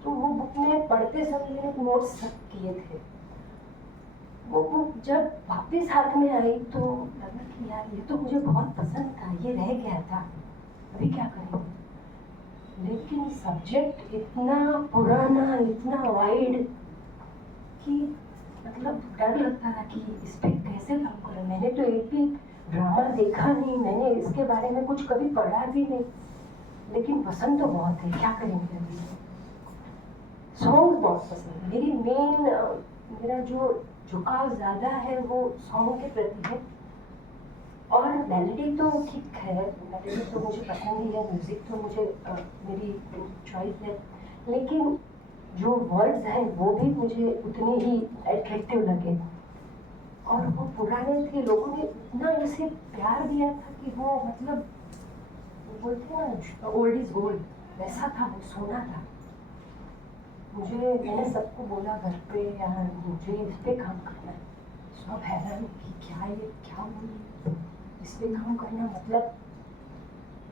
तो वो बुक में पढ़ते समय मैंने नोट्स किए थे। वो बुक जब वापस हाथ में आई तो लगा कि यार ये तो मुझे बहुत पसंद था, ये रह गया था, अभी क्या करेंगे। लेकिन सब्जेक्ट इतना पुराना, इतना वाइड कि मतलब डर लगता था कि इस पे कैसे काम करें। मैंने तो एक भी ड्रामा देखा नहीं, मैंने इसके बारे में कुछ कभी पढ़ा भी नहीं, लेकिन पसंद तो बहुत है, क्या करेंगे अभी। सॉन्ग बहुत पसंद है, मेरा जो झुकाव ज़्यादा है वो सॉन्ग के प्रति है। और मेलोडी तो ठीक है, मेलोडी तो मुझे पसंद ही है, म्यूज़िक तो मुझे मेरी चॉइस है, लेकिन जो वर्ड्स हैं वो भी मुझे उतने ही अट्रैक्टिव लगे। और वो पुराने थे, लोगों ने इतना उसे प्यार दिया था कि वो मतलब वो बोलते हैं ना ओल्ड इज गोल्ड, वैसा था वो, सोना था। मैंने सबको बोला घर पे यार मुझे इस पे काम करना है, सब हैरान कि क्या ये क्या बोली, इस पे काम करना मतलब।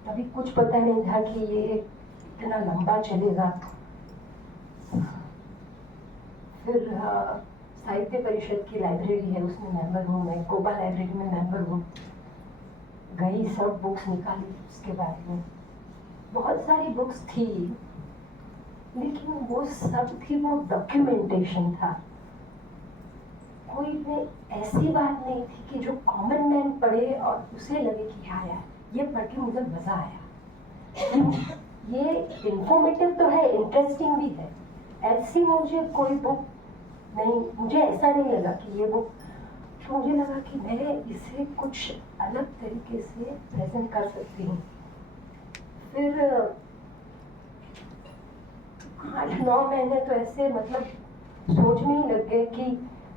तभी कुछ पता नहीं था कि ये इतना लंबा चलेगा। फिर साहित्य परिषद की लाइब्रेरी है, उसमें मेंबर हूँ मैं, कोबा लाइब्रेरी में मेंबर हूँ। गई, सब बुक्स निकाली उसके बारे में, बहुत सारी बुक्स थी, लेकिन वो सब थी वो डॉक्यूमेंटेशन था। कोई में ऐसी बात नहीं थी कि जो कॉमन मैन पढ़े और उसे लगे कि हाँ यार ये पढ़ के मुझे मजा आया। ये इंफॉर्मेटिव तो है, इंटरेस्टिंग भी है, ऐसी मुझे कोई बुक नहीं, मुझे ऐसा नहीं लगा कि ये बुक, तो मुझे लगा कि मैं इसे कुछ अलग तरीके से प्रेजेंट कर सकती हूँ। फिर 8-9 महीने तो ऐसे मतलब सोच में ही लग गए कि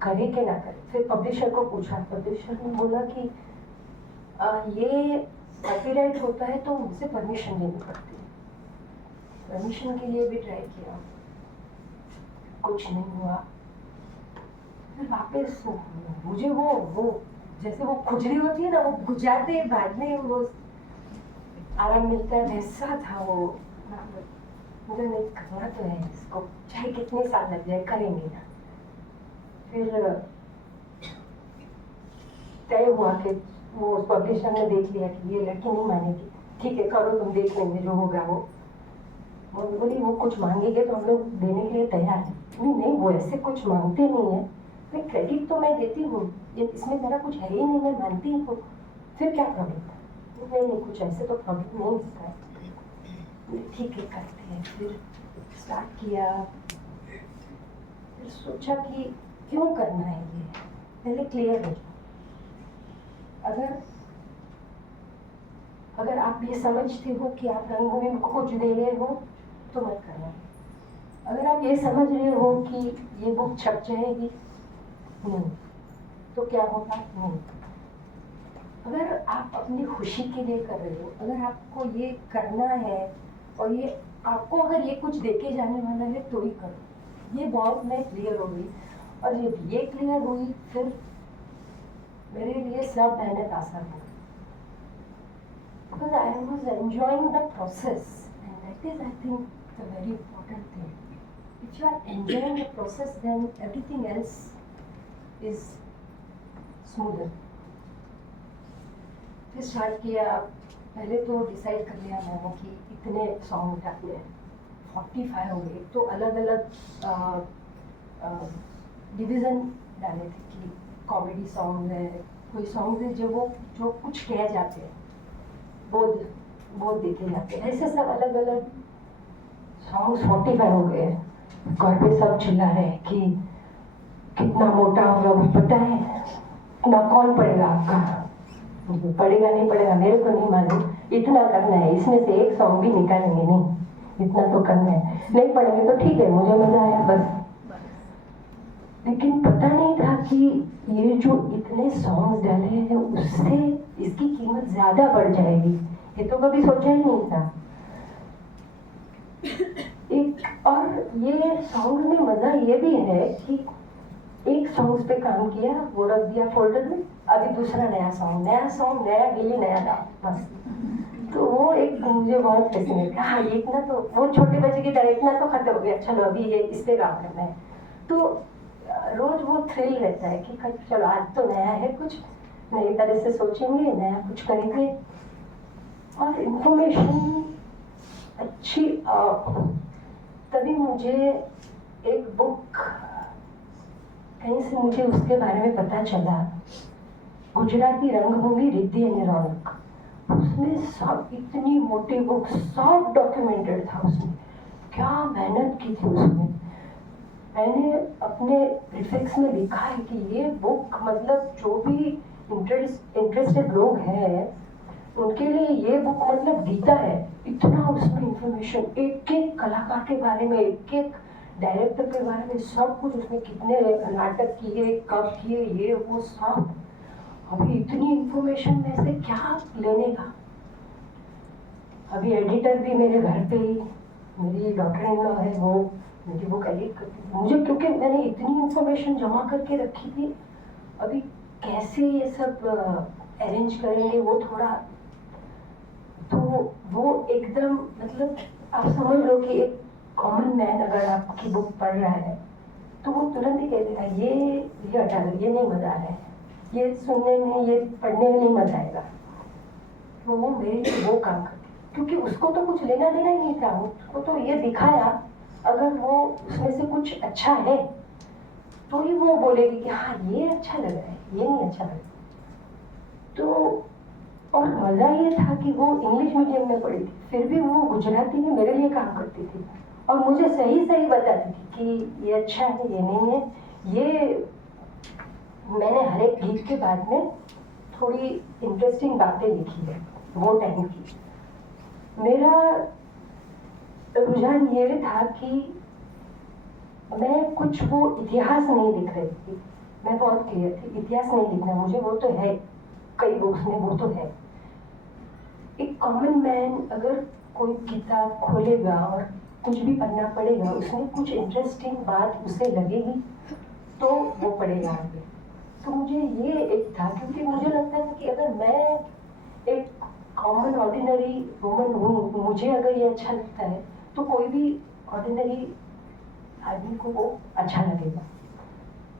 करे कि ना करे। फिर पब्लिशर को पूछा, पब्लिशर ने बोला कि ये कॉपीराइट होता है तो मुझसे परमिशन लेनी पड़ती है। परमिशन के लिए भी ट्राई किया, कुछ नहीं हुआ। फिर वापस मुझे वो जैसे वो खुजली होती है ना, वो गुजारते बाद में वो आराम मिलता है, वैसा था वो। मुझे नहीं करना तो है इसको, चाहे कितने साल लग जाए करेंगे ना। फिर तय हुआ कि वो पब्लिशर ने देख लिया कि ये लड़की नहीं मानेगी, ठीक है करो तुम, देख लेंगे जो होगा वो। बोली वो कुछ मांगेंगे तो हम लोग देने के लिए तैयार हैं। नहीं वो ऐसे कुछ मांगते नहीं है, मैं क्रेडिट तो मैं देती हूँ, ये इसमें मेरा कुछ है ही नहीं, मैं मानती हूँ, फिर क्या प्रॉब्लम है? नहीं कुछ ऐसे तो प्रॉब्लम नहीं होता है, ठीक है करते हैं। फिर स्टार्ट किया, फिर सोचा कि क्यों करना है ये, पहले क्लियर हो जाओ। अगर आप ये समझते हो कि आप रंगभूमि को कुछ दे रहे हो तो मत करना। अगर आप ये समझ रहे हो कि ये बुक छप जाएगी, नहीं, तो क्या होगा? नहीं। अगर आप अपनी खुशी के लिए कर रहे हो, अगर आपको ये करना है और ये आपको अगर ये कुछ देके जाने वाला है तो ही करो। ये बहुत मैं क्लियर हो गई, और जब ये क्लियर हुई फिर मेरे लिए सब मेहनत आसान हो गई। Because I was enjoying the process, and that is, I think, the very important thing. If you are enjoying the process, then everything else is smoother. फिर स्टार्ट किया, पहले तो डिसाइड कर लिया मैंने कि इतने सॉन्ग डालने हैं, 45 हो गए, तो अलग अलग डिवीज़न डाले थे कि कॉमेडी सॉन्ग है, कोई सॉन्ग है जो कुछ कह जाते हैं, बोध देखे जाते हैं, ऐसे सब अलग अलग सॉन्ग 45 हो गए। घर पे सब चिल्ला रहे हैं कि कितना मोटा होगा वो पता है ना, कौन पड़ेगा आपका, पड़ेगा नहीं पड़ेगा मेरे को नहीं मालूम, इतना करना है, इसमें से एक सॉन्ग भी निकालेंगे नहीं, इतना तो करना है, नहीं पढ़ेंगे तो ठीक है, मुझे मजा आया बस। लेकिन पता नहीं था कि ये जो इतने सॉन्ग्स डाले हैं उससे इसकी कीमत ज्यादा बढ़ जाएगी, ये तो कभी सोचा ही नहीं था। एक और ये सॉन्ग में मजा ये भी है कि एक सॉन्ग्स पे काम किया, वो रख दिया फोल्डर में, अभी दूसरा नया सॉन्ग नया गिली नया डाल, बस। तो वो एक मुझे बहुत फैसिनेट था, हाँ ये इतना तो, वो छोटे बच्चे की तरह इतना तो खत्म हो गया, चलो अभी ये इस पे काम करना है। तो रोज वो थ्रिल रहता है कि चलो आज तो नया है, कुछ नई तरह से सोचेंगे, नया कुछ करेंगे। और इंफॉर्मेशन अच्छी, तभी मुझे एक बुक कहीं से मुझे उसके बारे में पता चला, गुजराती रंगभूमि रिद्धि અને रौनक, उसमें सब इतनी मोटी बुक, सब डॉक्यूमेंटेड था उसमें, क्या मेहनत की थी उसमें। मैंने अपने रिफ्लेक्स में लिखा है कि ये बुक मतलब जो भी इंटरेस्टेड लोग हैं उनके लिए ये बुक मतलब गीता है, इतना उसमें इंफॉर्मेशन, एक एक कलाकार के बारे में, एक एक डायरेक्टर के बारे में, सब कुछ उसमें, कितने नाटक किए, कब किए, ये वो सब। अभी इतनी इंफॉर्मेशन में से क्या लेने का। अभी एडिटर भी मेरे घर पे ही, मेरी डॉटर इन लॉ है, वो मेरी बुक एडिट करती है मुझे, क्योंकि मैंने इतनी इंफॉर्मेशन जमा करके रखी थी। अभी कैसे ये सब अरेंज करेंगे वो थोड़ा, तो वो एकदम मतलब आप समझ लो कि एक कॉमन मैन अगर आपकी बुक पढ़ रहा है तो वो तुरंत ही कह देगा ये हटा दो, ये नहीं मजा आ रहा है, ये सुनने में, ये पढ़ने में नहीं मजा आएगा। तो वो मेरे लिए वो काम करती, क्योंकि उसको तो कुछ लेना देना ही नहीं था, उसको तो ये दिखाया, अगर वो उसमें से कुछ अच्छा है तो ही वो बोलेगी कि हाँ ये अच्छा लग रहा है, ये नहीं अच्छा लग रहा। तो और मजा ये था कि वो इंग्लिश मीडियम में पढ़ी थी, फिर भी वो गुजराती में मेरे लिए काम करती थी और मुझे सही सही बताती थी कि ये अच्छा है, ये नहीं है। ये मैंने हर एक गीत के बाद में थोड़ी इंटरेस्टिंग बातें लिखी है वो टाइम की। मेरा रुझान ये था कि मैं कुछ वो इतिहास नहीं लिख रही थी, मैं बहुत क्लियर थी, इतिहास नहीं लिखना मुझे, वो तो है कई बुक्स में, वो तो है। एक कॉमन मैन अगर कोई किताब खोलेगा और कुछ भी पढ़ना पड़ेगा, उसमें कुछ इंटरेस्टिंग बात उसे लगेगी तो वो पढ़ेगा आगे। तो मुझे ये एक था, क्योंकि मुझे लगता था कि अगर मैं एक कॉमन ऑर्डिनरी वुमन हूँ, मुझे अगर ये अच्छा लगता है तो कोई भी ऑर्डिनरी आदमी को वो अच्छा लगेगा।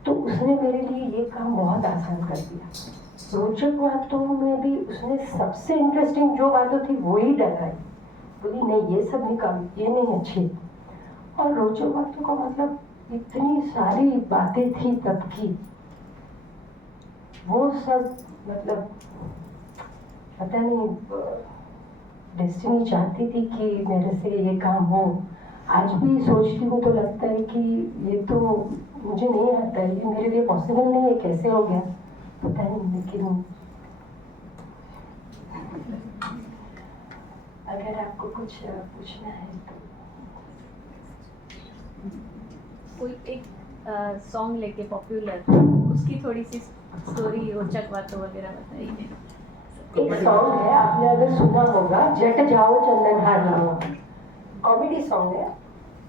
तो उसने मेरे लिए ये काम बहुत आसान कर दिया। रोचक बातों में भी उसने सबसे इंटरेस्टिंग जो बातें थी वो ही डराई, बोली नहीं ये सब निकाल, ये नहीं अच्छी। और रोचक बातों का मतलब इतनी सारी बातें थी तब की, वो सब मतलब पता नहीं डेस्टिनी चाहती थी कि मेरे से ये काम हो। आज भी सोचती हूँ तो लगता है कि ये तो मुझे नहीं आता है, ये मेरे लिए पॉसिबल नहीं है, कैसे हो गया पता नहीं। लेकिन अगर आपको कुछ पूछना है तो कोई एक सॉन्ग लेके पॉपुलर, उसकी थोड़ी सी स्टोरी, रोचक बातों वगैरह बताइए। एक सॉन्ग है, आपने अगर सुना होगा, जट जाओ चंदन हार लाओ, कॉमेडी सॉन्ग है।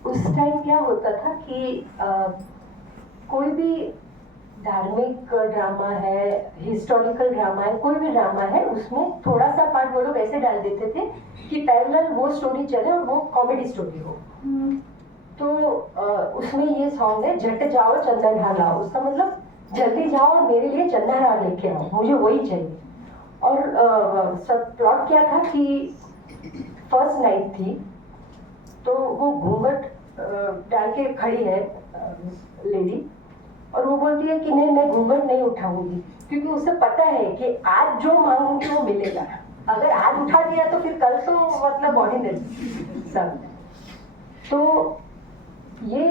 उस टाइम क्या होता था कि कोई भी धार्मिक ड्रामा है, हिस्टोरिकल ड्रामा है, कोई भी ड्रामा है, उसमें थोड़ा सा पार्ट वो लोग ऐसे डाल देते थे कि पैरेलल वो स्टोरी चले और वो कॉमेडी स्टोरी हो। तो उसमें ये सॉन्ग है, जट जाओ चंदन हार लाओ, उसका मतलब जल्दी जाओ और मेरे लिए चंदन हार लेके आओ, मुझे वही चाहिए। और सब प्लॉट क्या था कि फर्स्ट नाइट थी, तो वो घूंघट डाल के खड़ी है लेडी, और वो बोलती है कि नहीं मैं घूंघट नहीं उठाऊंगी, क्योंकि उसे पता है कि आज जो मांगूंगी वो मिलेगा, अगर आज उठा दिया तो फिर कल तो मतलब बॉडी नहीं सब। तो ये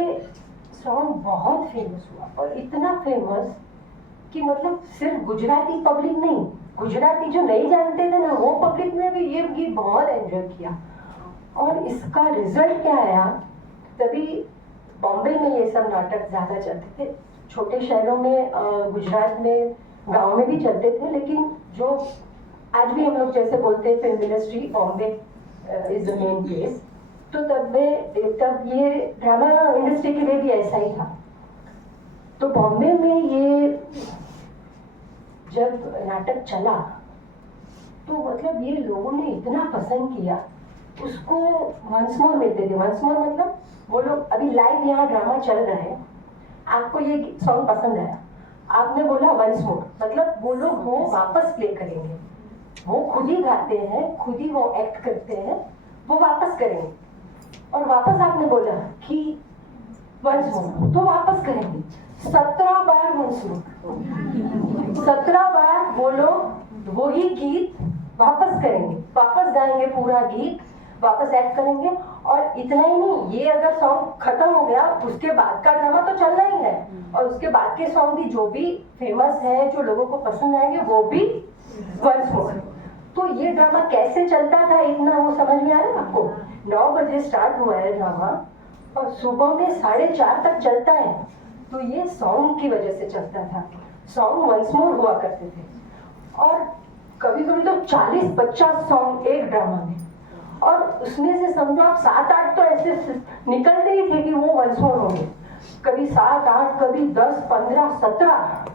सॉन्ग बहुत फेमस हुआ, और इतना फेमस कि मतलब सिर्फ गुजराती पब्लिक नहीं, गुजराती जो नहीं जानते थे ना वो पब्लिक ने भी ये गीत बहुत एंजॉय किया। और इसका रिजल्ट क्या आया, तभी बॉम्बे में ये सब नाटक ज़्यादा चलते थे, छोटे शहरों में गुजरात में गांव में भी चलते थे, लेकिन जो आज भी हम लोग जैसे बोलते हैं film industry, Bombay is the main place. तो तब ये ड्रामा इंडस्ट्री के लिए भी ऐसा ही था। तो बॉम्बे में ये जब नाटक चला तो मतलब ये लोगों ने इतना पसंद किया, उसको वंस मोर मिलते थे। वंस मोर मतलब वो लोग अभी लाइव यहाँ ड्रामा चल रहा है, आपको ये सॉन्ग पसंद आया, आपने बोला वंस मोर, मतलब वो लोग वो वापस प्ले करेंगे, वो खुद ही गाते हैं, खुद ही वो एक्ट करते हैं, वो वापस करेंगे। और वापस आपने बोला कि वंस मोर, तो वापस करेंगे। 17 बार वंस मोर, 17 बार वो लोग वही गीत वापस करेंगे, वापस गाएंगे पूरा गीत, वापस एक्ट करेंगे। और इतना ही नहीं, ये अगर सॉन्ग खत्म हो गया उसके बाद का ड्रामा तो चलना ही है, और उसके बाद के सॉन्ग भी जो भी फेमस है, जो लोगों को पसंद आएंगे, वो भी वंस मोर। तो ये ड्रामा कैसे चलता था इतना, वो समझ में आ रहा है आपको? 9 बजे स्टार्ट हुआ है ड्रामा और सुबह में 4:30 तक चलता है। तो ये सॉन्ग की वजह से चलता था, सॉन्ग वंस मोर हुआ करते थे। और कभी कभी तो 40-50 सॉन्ग एक ड्रामा में, और उसमें से समझो आप 7-8 तो ऐसे निकलते ही थे कि वो वर्षों होंगे, कभी 7-8, कभी 10, 15, 17।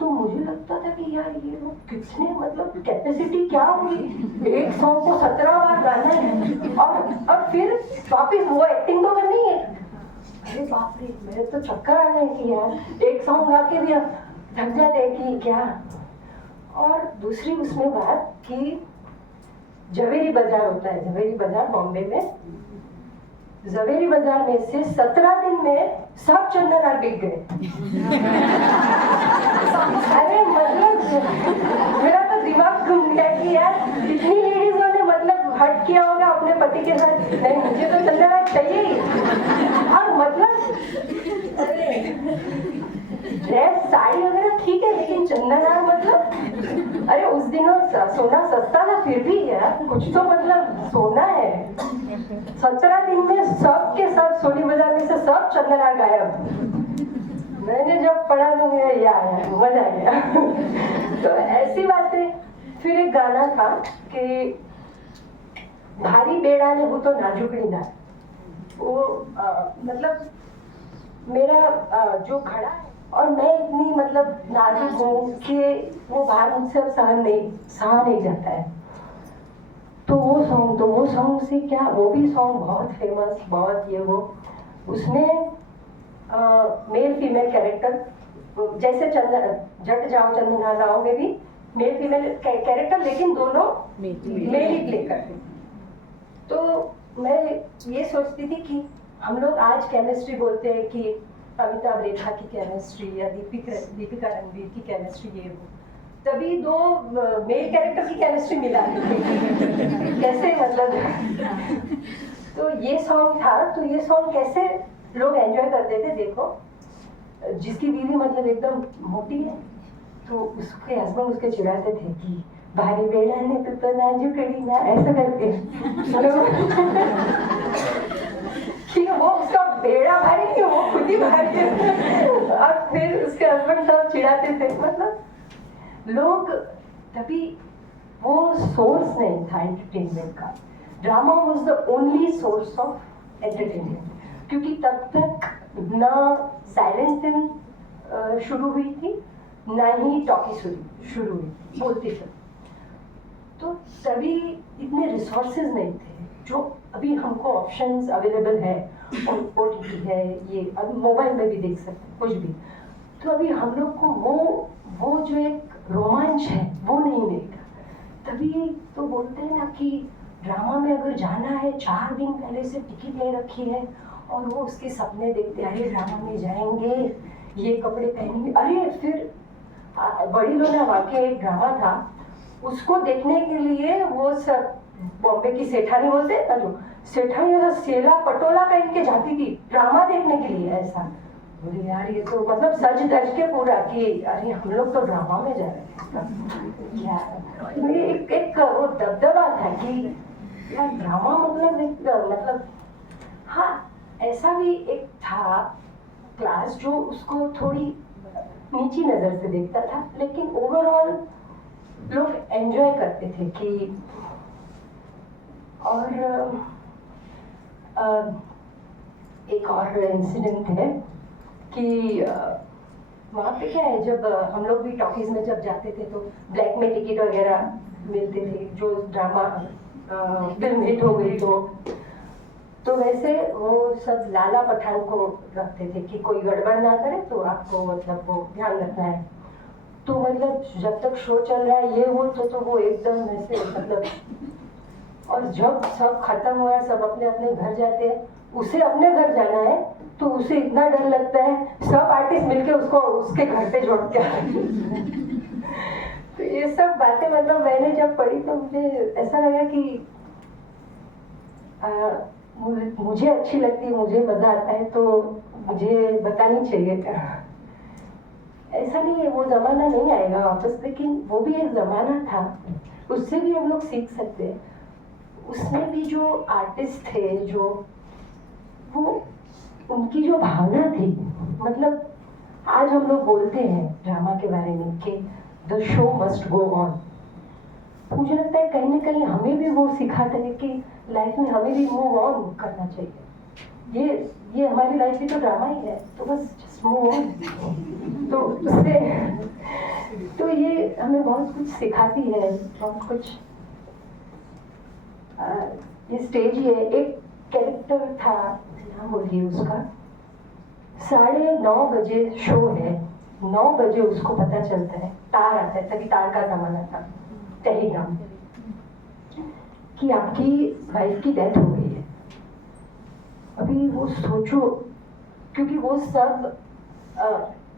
तो मुझे लगता था कि यार ये लोग कितने, मतलब कैपेसिटी क्या होगी, एक सॉन्ग को 17 बार गाना है और फिर वापिस वो एक्टिंग तो करनी है। अरे बाप रे, मेरे तो चक्कर आ गए कि यार एक सॉन्ग गा के भी थक जाते कि क्या। और दूसरी उसमें बात कि जवेरी बाजार होता है, जवेरी बाजार बॉम्बे में, जवेरी बाजार में से 17 दिन में सब चंदन बिक गए। अरे मतलब मेरा तो दिमाग घूम गया कि यार इतनी लेडीजों ने मतलब हट किया होगा अपने पति के साथ, नहीं मुझे तो चंदन चाहिए ही। और मतलब ड्रेस साड़ी वगैरह ठीक है, लेकिन चंदन मतलब अरे उस दिनों सोना सस्ता था, फिर भी यार कुछ तो मतलब सोना है। 17 दिन में सब के सब सोनी बाजार में से सब चंदन गायब। मैंने जब पढ़ा तो मुझे यार मजा आ गया। तो ऐसी बातें। फिर एक गाना था कि भारी बेड़ा ने वो तो नाजुकड़ी ना, वो मतलब मेरा जो खड़ा है और मैं इतनी मतलब नाजुक हूँ कि वो भार मुझसे अब सहा नहीं जाता है। तो वो सॉन्ग से क्या, वो भी सॉन्ग बहुत फेमस, बहुत ये वो, उसमें मेल फीमेल कैरेक्टर जैसे जट जाओ चंदन लाओ में भी मेल फीमेल कैरेक्टर, लेकिन दोनों मेल ही प्ले करते। तो मैं ये सोचती थी कि हम लोग आज केमिस्ट्री बोलते हैं कि अमिताभ रेखा की केमिस्ट्री या दीपिका रणवीर की केमिस्ट्री, ये वो, तभी दो मेल कैरेक्टर की केमिस्ट्री मिला कैसे मतलब। तो ये सॉन्ग था, तो ये सॉन्ग कैसे लोग एंजॉय करते थे। देखो जिसकी बीवी मतलब एकदम मोटी है तो उसके हस्बैंड उसके चिढ़ाते थे कि भारी बेड़ा ने तो नाजुकड़ी ना, ऐसा करके कि वो उसका बेड़ा भारी नहीं, वो खुद ही भारी है। और फिर उसके हस्बैंड सब चिढ़ाते थे। मतलब लोग तभी, वो सोर्स नहीं था एंटरटेनमेंट का, drama was the only source of entertainment, क्योंकि तब तक ना साइलेंट फिल्म शुरू हुई थी, ना ही टॉकी शुरू हुई, बोलती फिल्म। तो तभी इतने रिसोर्सेज नहीं थे जो अभी हमको ऑप्शंस अवेलेबल है, OTT है, ये अभी मोबाइल में भी देख सकते हैं कुछ भी। तो अभी हम लोग को वो जो एक रोमांच है वो नहीं मिलेगा। तभी तो बोलते हैं ना कि ड्रामा में अगर जाना है 4 दिन पहले से टिकट ले रखी है और वो उसके सपने देखते, अरे ड्रामा में जाएंगे, ये कपड़े पहनेंगे। अरे फिर बड़ी लोना वाकई एक ड्रामा था, उसको देखने के लिए वो सब बॉम्बे की सेठानी बोलते हैं ना, जो सेठानी वाला सेला पटोला पहन के जाती थी ड्रामा देखने के लिए। ऐसा बोले यार ये तो मतलब सज धज के पूरा कि अरे हम लोग तो ड्रामा में जा रहे हैं क्या। एक वो दबदबा था कि यार ड्रामा मतलब हाँ, ऐसा भी एक था क्लास जो उसको थोड़ी नीची नजर से देखता था, लेकिन ओवरऑल लोग एंजॉय करते थे कि। और एक और इंसिडेंट है कि वहाँ पे क्या है, जब हम लोग भी टॉकीज में जब जाते थे तो ब्लैक में टिकट वगैरह मिलते थे, जो ड्रामा फिल्म हिट हो गई तो वैसे वो सब लाला पठान को रखते थे कि कोई गड़बड़ ना करे, तो आपको मतलब वो ध्यान रखना है। तो मतलब जब तक शो चल रहा है ये वो तो वो एकदम ऐसे मतलब। और जब सब खत्म हुआ, सब अपने अपने घर जाते हैं, उसे अपने घर जाना है तो उसे इतना डर लगता है, सब आर्टिस्ट मिलके उसको उसके घर पे जोड़ते हैं। तो ये सब बातें मतलब मैंने जब पढ़ी तो मुझे ऐसा लगा कि मुझे अच्छी लगती है, मुझे मजा आता है, तो मुझे बतानी चाहिए। ऐसा नहीं है वो जमाना नहीं आएगा वापस, लेकिन वो भी एक जमाना था, उससे भी हम लोग सीख सकते हैं। उसमें भी जो आर्टिस्ट थे, जो वो उनकी जो भावना थी, मतलब आज हम लोग बोलते हैं ड्रामा के बारे में कि the show must go on. मुझे लगता है कहीं ना कहीं हमें भी वो सिखाते हैं कि लाइफ में हमें भी मूव ऑन करना चाहिए। ये हमारी लाइफ भी तो ड्रामा ही है, तो बस जस्ट मूव ऑन। तो उससे तो ये हमें बहुत कुछ सिखाती है, बहुत कुछ। ये स्टेज ही है। एक कैरेक्टर था, नाम बोलिए उसका, 9:30 बजे शो है, 9 बजे उसको पता चलता है, तार आता है, तभी तार का जमाना था, टेलीग्राम, कि आपकी वाइफ की डेथ हो गई है। अभी वो सोचो, क्योंकि वो सब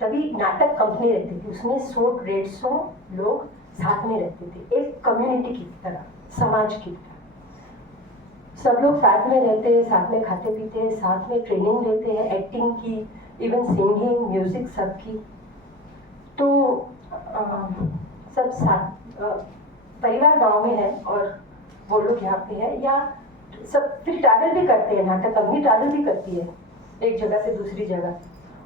तभी नाटक कंपनी रहती थी, उसमें 100-150 लोग साथ में रहते थे, एक कम्युनिटी की तरह, समाज की तरह। सब लोग साथ में रहते हैं, साथ में खाते पीते हैं, साथ में ट्रेनिंग लेते हैं, एक्टिंग की, इवन सिंगिंग, म्यूजिक, सब की। तो सब साथ परिवार गांव में है और वो लोग यहाँ पे है, या सब फिर ट्रैवल भी करते हैं, नाटक कंपनी ट्रैवल भी करती है एक जगह से दूसरी जगह,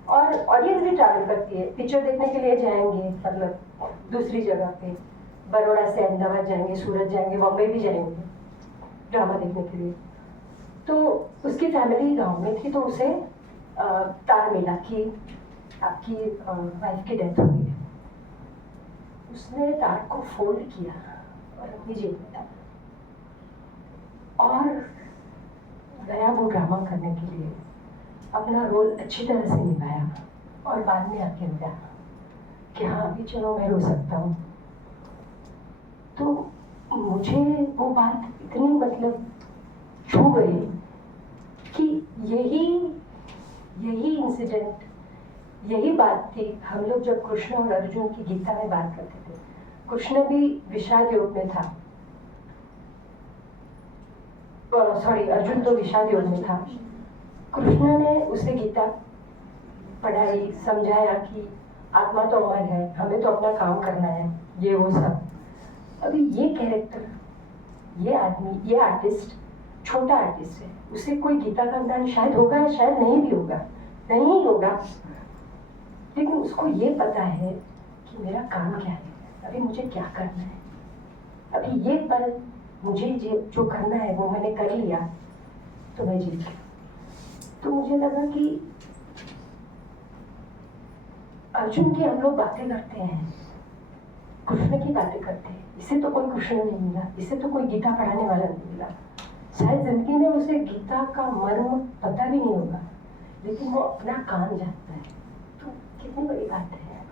और ऑडियंस भी ट्रैवल करती है, पिक्चर देखने के लिए जाएंगे, मतलब दूसरी जगह पे, बड़ौदा से अहमदाबाद जाएंगे, सूरत जाएंगे, बॉम्बे भी जाएंगे ड्रामा देखने के लिए। तो उसकी फैमिली गांव में थी, तो उसे तार मिला कि आपकी वाइफ की डेथ हो गई है। उसने तार को फोल्ड किया और अपनी जेब में डाला और गया वो ड्रामा करने के लिए, अपना रोल अच्छी तरह से निभाया, और बाद में आके मिला कि हाँ अभी चलो मैं रो सकता हूँ। तो मुझे वो बात इतनी मतलब छू गई कि यही इंसिडेंट, यही बात थी। हम लोग जब कृष्ण और अर्जुन की गीता में बात करते थे, कृष्ण भी विषाद योग में था, सॉरी अर्जुन तो विषाद योग में था। कृष्ण ने उसे गीता पढ़ाई, समझाया कि आत्मा तो अमर है, हमें तो अपना काम करना है, ये वो सब। अभी ये कैरेक्टर, ये आदमी, ये आर्टिस्ट छोटा आर्टिस्ट है, उसे कोई गीता का ज्ञान शायद होगा या शायद नहीं भी होगा, नहीं होगा, लेकिन उसको ये पता है कि मेरा काम क्या है, अभी मुझे क्या करना है, अभी ये पल मुझे जो करना है वो मैंने कर लिया तो मैं जीत गया। तो मुझे लगा कि अर्जुन की हम लोग बातें करते हैं, कृष्ण की बातें करते हैं, इसे तो कोई कृष्ण नहीं मिला, इसे तो कोई गीता पढ़ाने वाला नहीं मिला, शायद जिंदगी में उसे गीता का मर्म पता भी नहीं होगा, लेकिन वो अपना काम जानता है। तो कितनी बड़ी बात है।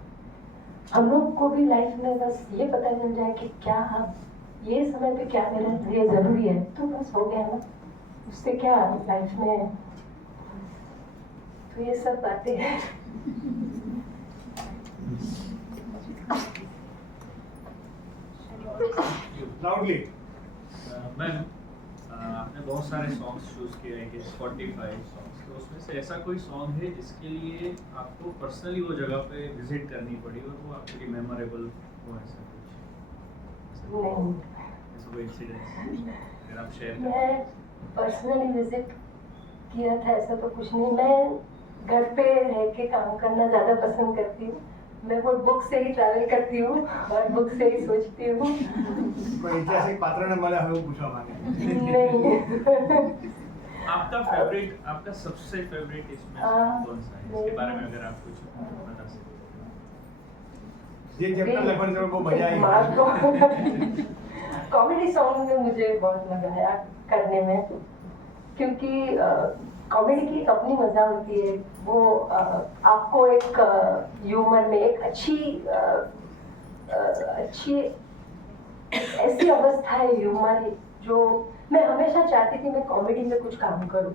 हम लोग को भी लाइफ में बस ये पता चल जाए कि क्या हम ये समय पे क्या मेरे लिए जरूरी है, तो बस हो गया ना, उससे क्या लाइफ में। तो ये सब बातें हैं। Loudly. मैम, आपने बहुत सारे सॉन्ग्स चूज किए हैं, 45 सॉन्ग्स, तो उसमें से ऐसा कोई सॉन्ग है जिसके लिए आपको पर्सनली वो जगह पे विजिट करनी पड़ी और वो आपके लिए मेमोरेबल हो, ऐसा कुछ? नहीं, ऐसा कोई इंसिडेंट अगर आप शेयर करें? मैं पर्सनली विजिट किया था ऐसा तो कुछ नहीं। मैं घर पे रह के काम करना ज़्यादा पसंद करती हूँ। मैं वो बुक से ही ट्रैवल करती हूँ और बुक से ही सोचती हूँ। कोई ऐतिहासिक पात्र ने मला हवे पूछा माने नहीं। आपका सबसे फेवरेट इसमें कौन सा है, इसके बारे में अगर आप कुछ बता सकते ये चैप्टर लगभग जब वो मजा आई। कॉमेडी सॉन्ग में मुझे बहुत मजा आया करने में, क्योंकि कॉमेडी की अपनी मजा होती है। वो आपको एक ह्यूमर में एक अच्छी ऐसी अवस्था है ह्यूमर, जो मैं हमेशा चाहती थी मैं कॉमेडी में कुछ काम करूं।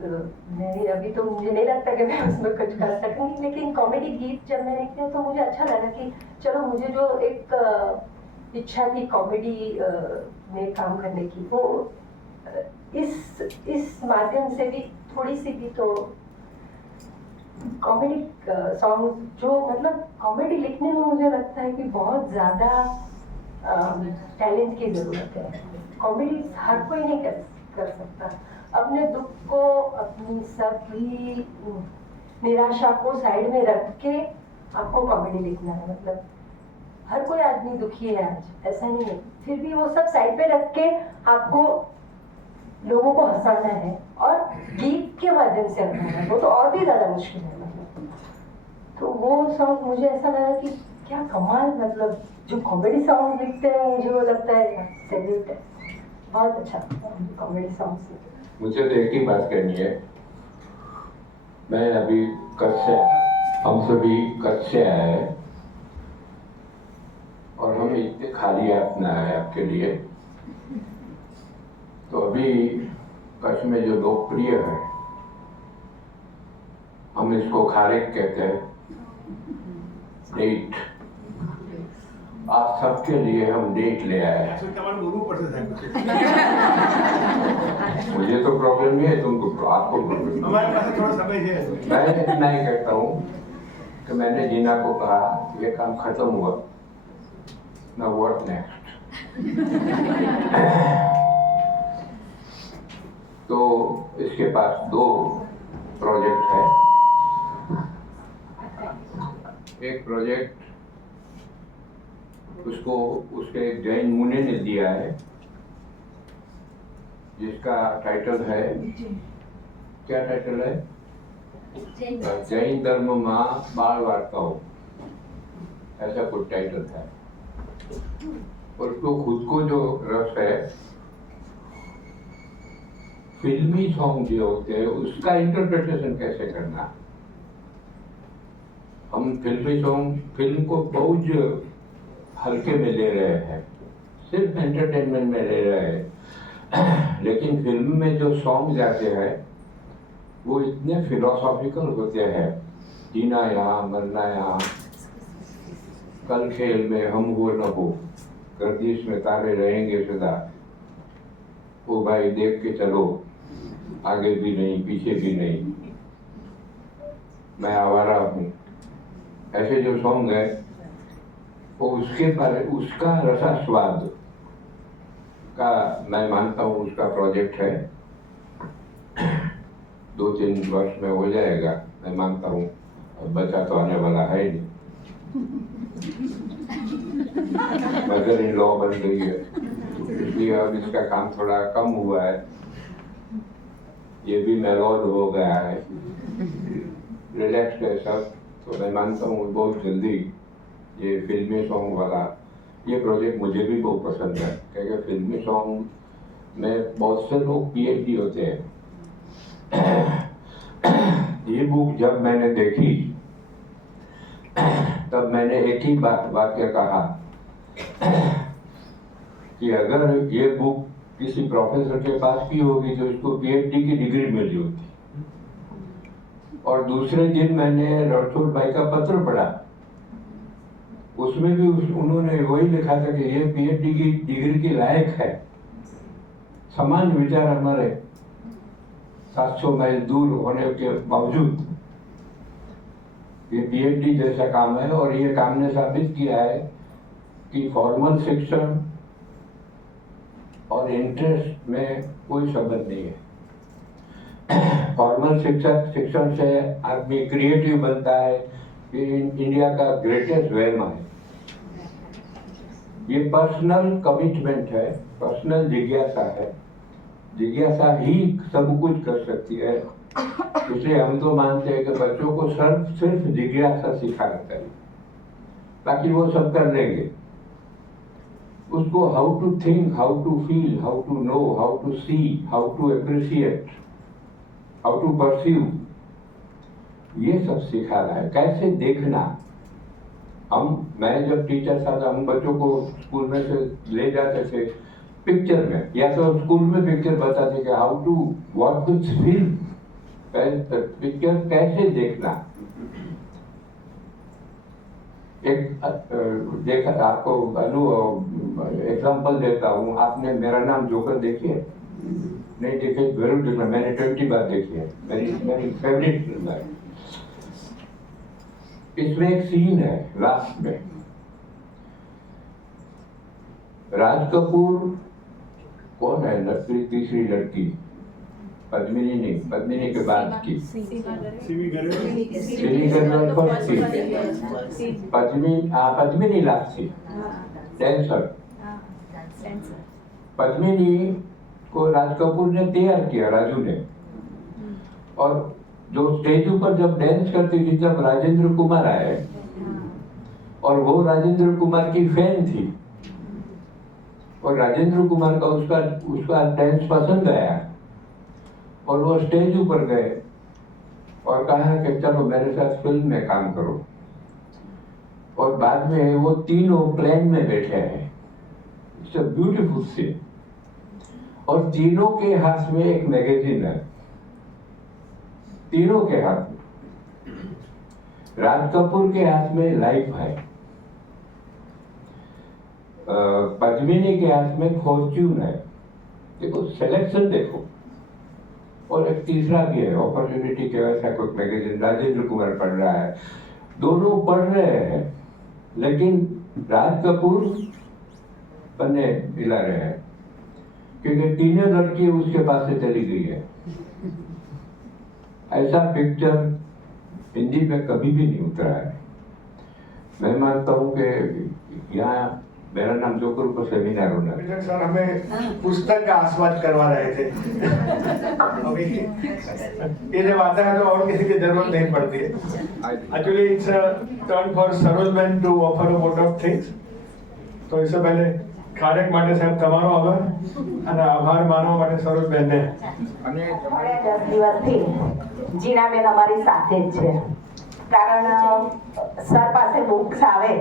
नहीं, अभी तो मुझे नहीं लगता कि मैं उसमें कुछ कर सकूंगी, लेकिन कॉमेडी गीत जब मैंने किया तो मुझे अच्छा लगा कि चलो, मुझे जो एक इच्छा थी कॉमेडी में काम करने की, वो इस माध्यम से भी थोड़ी सी भी तो कॉमेडी सॉन्ग, जो मतलब कॉमेडी लिखने में मुझे लगता है कि बहुत ज़्यादा टैलेंट की ज़रूरत है। कॉमेडी हर कोई नहीं कर सकता। अपने दुख को, अपनी सभी निराशा को साइड में रख के आपको कॉमेडी लिखना है। मतलब हर कोई आदमी दुखी है आज, ऐसा नहीं है, फिर भी वो सब साइड पे रख के आपको लोगों को हंसाना है और गीत के माध्यम से हंसाना है, वो तो और भी ज़्यादा मुश्किल है मतलब। तो वो सॉन्ग मुझे ऐसा लगा कि क्या कमाल, मतलब जो कॉमेडी सॉन्ग लिखते हैं मुझे वो लगता है सैल्यूट है, बहुत अच्छा कॉमेडी सॉन्ग्स। मुझे तो एक ही बात कहनी है, मैं अभी कच्छ से, हम सभी कच्छ से आए हैं और हम इतने खाली अपना है आपके लिए। तो अभी कच्छ में जो लोकप्रिय है, हम इसको खारेक कहते हैं, डेट। आप सबके लिए हम डेट ले आए हैं। मुझे तो प्रॉब्लम नहीं है, तुमको आपको प्रॉब्लम। हमारे पास थोड़ा समय है। मैं इतना ही कहता हूँ कि मैंने जीना को कहा ये काम खत्म हुआ, ना व्हाट नेक्स्ट। तो इसके पास 2 प्रोजेक्ट है। एक प्रोजेक्ट उसको उसके एक जैन मुनि ने दिया है, जिसका टाइटल है, क्या टाइटल है? जैन धर्म मां बाल वार्ताओं, ऐसा कुछ टाइटल है। और उसको खुद को जो रस है फिल्मी सॉन्ग जो होते हैं उसका इंटरप्रिटेशन कैसे करना। हम फिल्मी सॉन्ग, फिल्म को बहुत हल्के में ले रहे हैं, सिर्फ एंटरटेनमेंट में ले रहे हैं, लेकिन फिल्म में जो सॉन्ग जाते हैं वो इतने फिलोसॉफिकल होते हैं। जीना यहाँ, मरना यहाँ, कल खेल में हम हो न हो, गर्दिश में तारे रहेंगे सदा, ओ भाई देख के चलो, आगे भी नहीं पीछे भी नहीं, मैं आवारा हूँ, ऐसे जो सॉन्ग है वो उसके पर उसका रसास्वाद का मैं मानता हूँ उसका प्रोजेक्ट है। 2-3 वर्ष में हो जाएगा, मैं मानता हूँ। अब बचा तो आने वाला है नहीं, मदर इन लॉ बन गई है, इसलिए अब इसका काम थोड़ा कम हुआ है। ये भी मेलोड हो गया है, रिलैक्स है सब। तो मैं मानता हूँ बहुत जल्दी ये फिल्मी सॉन्ग वाला ये प्रोजेक्ट मुझे भी बहुत पसंद है, क्योंकि फिल्मी सॉन्ग में बहुत से लोग PhD होते हैं। ये बुक जब मैंने देखी तब मैंने एक ही वाक्य कहा कि अगर ये बुक किसी प्रोफेसर के पास की होगी तो इसको PhD की डिग्री मिली होती। और दूसरे दिन मैंने रणछोड़ भाई का पत्र पढ़ा, उसमें भी उन्होंने वही लिखा था कि ये PhD की डिग्री के लायक है। समान विचार हमारे 700 माइल दूर होने के बावजूद ये PhD जैसा काम है। और ये काम ने साबित किया है कि फॉर्मल शिक्षण और इंटरेस्ट में कोई संबंध नहीं है। फॉर्मल शिक्षण से आदमी क्रिएटिव बनता है, ये इंडिया का ग्रेटेस्ट वहम है। ये पर्सनल कमिटमेंट है, पर्सनल जिज्ञासा है, जिज्ञासा ही सब कुछ कर सकती है। इसलिए हम तो मानते हैं कि बच्चों को सिर्फ जिज्ञासा सिखाना चाहिए, ताकि वो सब कर लेंगे। उसको how to think, how to feel, how to know, how to see, how to appreciate, how to perceive, ये सब सिखाना है। कैसे देखना। मैं जब टीचर था हम बच्चों को स्कूल में से ले जाते थे पिक्चर में, या तो स्कूल में पिक्चर बताते कि how to what to feel, picture कैसे देखना। एक देखा आपको एग्जांपल देता हूँ। आपने मेरा नाम जोकर देखी है? नहीं देखे? जरूर देखना, मैंने 20 बार देखी है, मेरी फेवरेट फिल्म है। इसमें एक सीन है लास्ट में, राज कपूर कौन है लड़की, तीसरी लड़की पद्मिनी नहीं, पद्मिनी के बाद की सिमी गर्ल फर्स्ट थी, पद्मिनी लास्ट थी, डांसर। पद्मिनी को राज कपूर ने तैयार किया, राजू ने। और जो स्टेज ऊपर जब डांस करती थी तब राजेंद्र कुमार आए और वो राजेंद्र कुमार की फैन थी और राजेंद्र कुमार का उसका डांस पसंद आया और वो स्टेज ऊपर गए और कहा कि चलो मेरे साथ फिल्म में काम करो। और बाद में वो तीनों प्लेन में बैठे हैं। It's a beautiful scene. और तीनों के हाथ में एक मैगजीन है, तीनों के हाथ में। राज कपूर के हाथ में लाइफ है, पद्मिनी के हाथ में फॉर्च्यून है। देखो सिलेक्शन देखो। और एक तीसरा भी है, अपॉर्चुनिटी के वैसा कोई मैगजीन, राजेंद्र कुमार पढ़ रहा है। दोनों पढ़ रहे हैं लेकिन राज कपूर पन्ने हिला रहे हैं क्योंकि तीनों लड़की उसके पास से चली गई है। ऐसा पिक्चर हिंदी में कभी भी नहीं उतरा है। मैं मानता हूँ कि यहाँ मेरा नाम जोकर को सेमिनार होना है। सर हमें पुस्तक का आस्वाद करवा रहे थे। अभी ये जब आता है तो और किसी की जरूरत नहीं पड़ती है। Actually it's a turn for Saroj ma'am to offer a vote of thanks. तो इससे पहले ખારેક માટે સાહેબ તમારો આભાર અને આભાર માનવા માટે સરોજબેનને અને 10 દિવસથી જીનાબેન અમારી સાથે જ છે કારણ સર પાસે બુક્સ આવે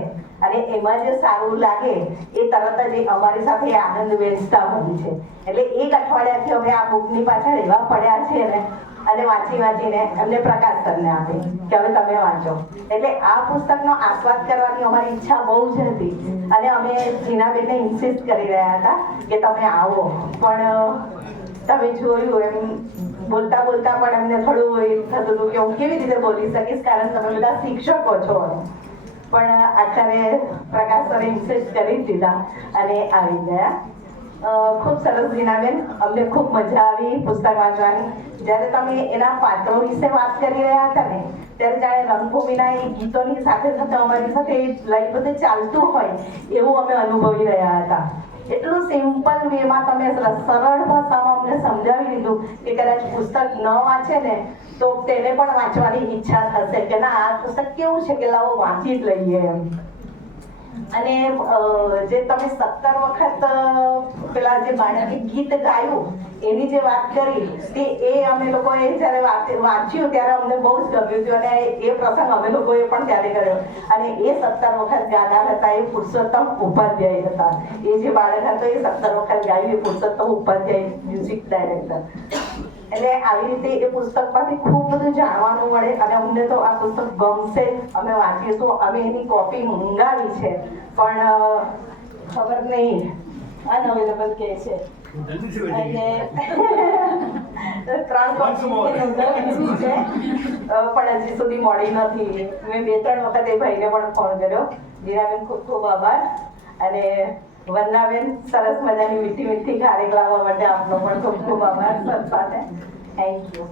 અને એમાં જે સારું લાગે એ તરત જ અમારી સાથે આનંદ વેચતા હોય છે એટલે એક અઠવાડિયાથી અમે આ બુકની પાછળ એવા પડ્યા છે ને અને વાંચીને એમને પ્રકાશ સરને આપે કે હવે તમે વાંચો એટલે આ પુસ્તકનો આસ્વાદ કરવાની અમારી ઈચ્છા બહુ જ હતી અને અમે જીનાબેનને ઇન્સિસ્ટ કરી રહ્યા હતા કે તમે આવો પણ તમે જોયું એમ બોલતા બોલતા પણ એમને થોડું એ થતું હતું કે હું કેવી રીતે બોલી શકીશ કારણ તમે બધા શિક્ષકો છો પણ આખરે પ્રકાશ સરે ઇન્સિસ્ટ કરી જ દીધા અને આવી ગયા ખૂબ સરસ જીનાબેન અમને ખૂબ મજા આવી પુસ્તક વાંચવાની જ્યારે તમે એના પાત્રો વિશે વાત કરી રહ્યા હતા ને ત્યારે જાણે રંગભૂમિના એ ગીતોની સાથે સાથે અમારી સાથે લાઈફ બધે ચાલતું હોય એવું અમે અનુભવી રહ્યા હતા એટલું સિમ્પલ વેમાં તમે સરળ ભાષામાં અમને સમજાવી દીધું કે કદાચ પુસ્તક ન વાંચે ને તો તેને પણ વાંચવાની ઈચ્છા થશે કે ના આ પુસ્તક કેવું છે કે લાવો વાંચી જ લઈએ એમ અને જે તમે 17 વખત પેલા જે બાળકે ગીત ગાયું એની જે વાત કરી તે એ અમે લોકોએ જ્યારે વાંચ્યું ત્યારે અમને બહુ જ ગમ્યું હતું અને એ પ્રસંગ અમે લોકોએ પણ ત્યારે કર્યો અને એ 17 વખત ગાનાર હતા એ પુરુષોત્તમ ઉપાધ્યાય હતા એ જે બાળક હતો એ 17 વખત ગાયું એ પુરુષોત્તમ ઉપાધ્યાય મ્યુઝિક ડાયરેક્ટર એટલે આવી રીતે એ પુસ્તકમાંથી ખૂબ બધું જાણવાનું મળે અને અમને તો આ પુસ્તક ગમશે અમે વાંચીશું અમે એની કોપી મંગાવી છે પણ ખબર નહીં અનઅવેલેબલ કે છે એટલે 3 કોપી મંગાવી છે પણ હજી સુધી મળી નથી મેં 2-3 વખત એ ભાઈને પણ ફોન કર્યો જીનાબેન ખૂબ ખૂબ આભાર અને વંદનાબેન સરસ મજાની મીઠી મીઠી ખારેક લાવવા માટે આપનો પણ ખૂબ ખૂબ આભાર સર સાથે થેન્ક યુ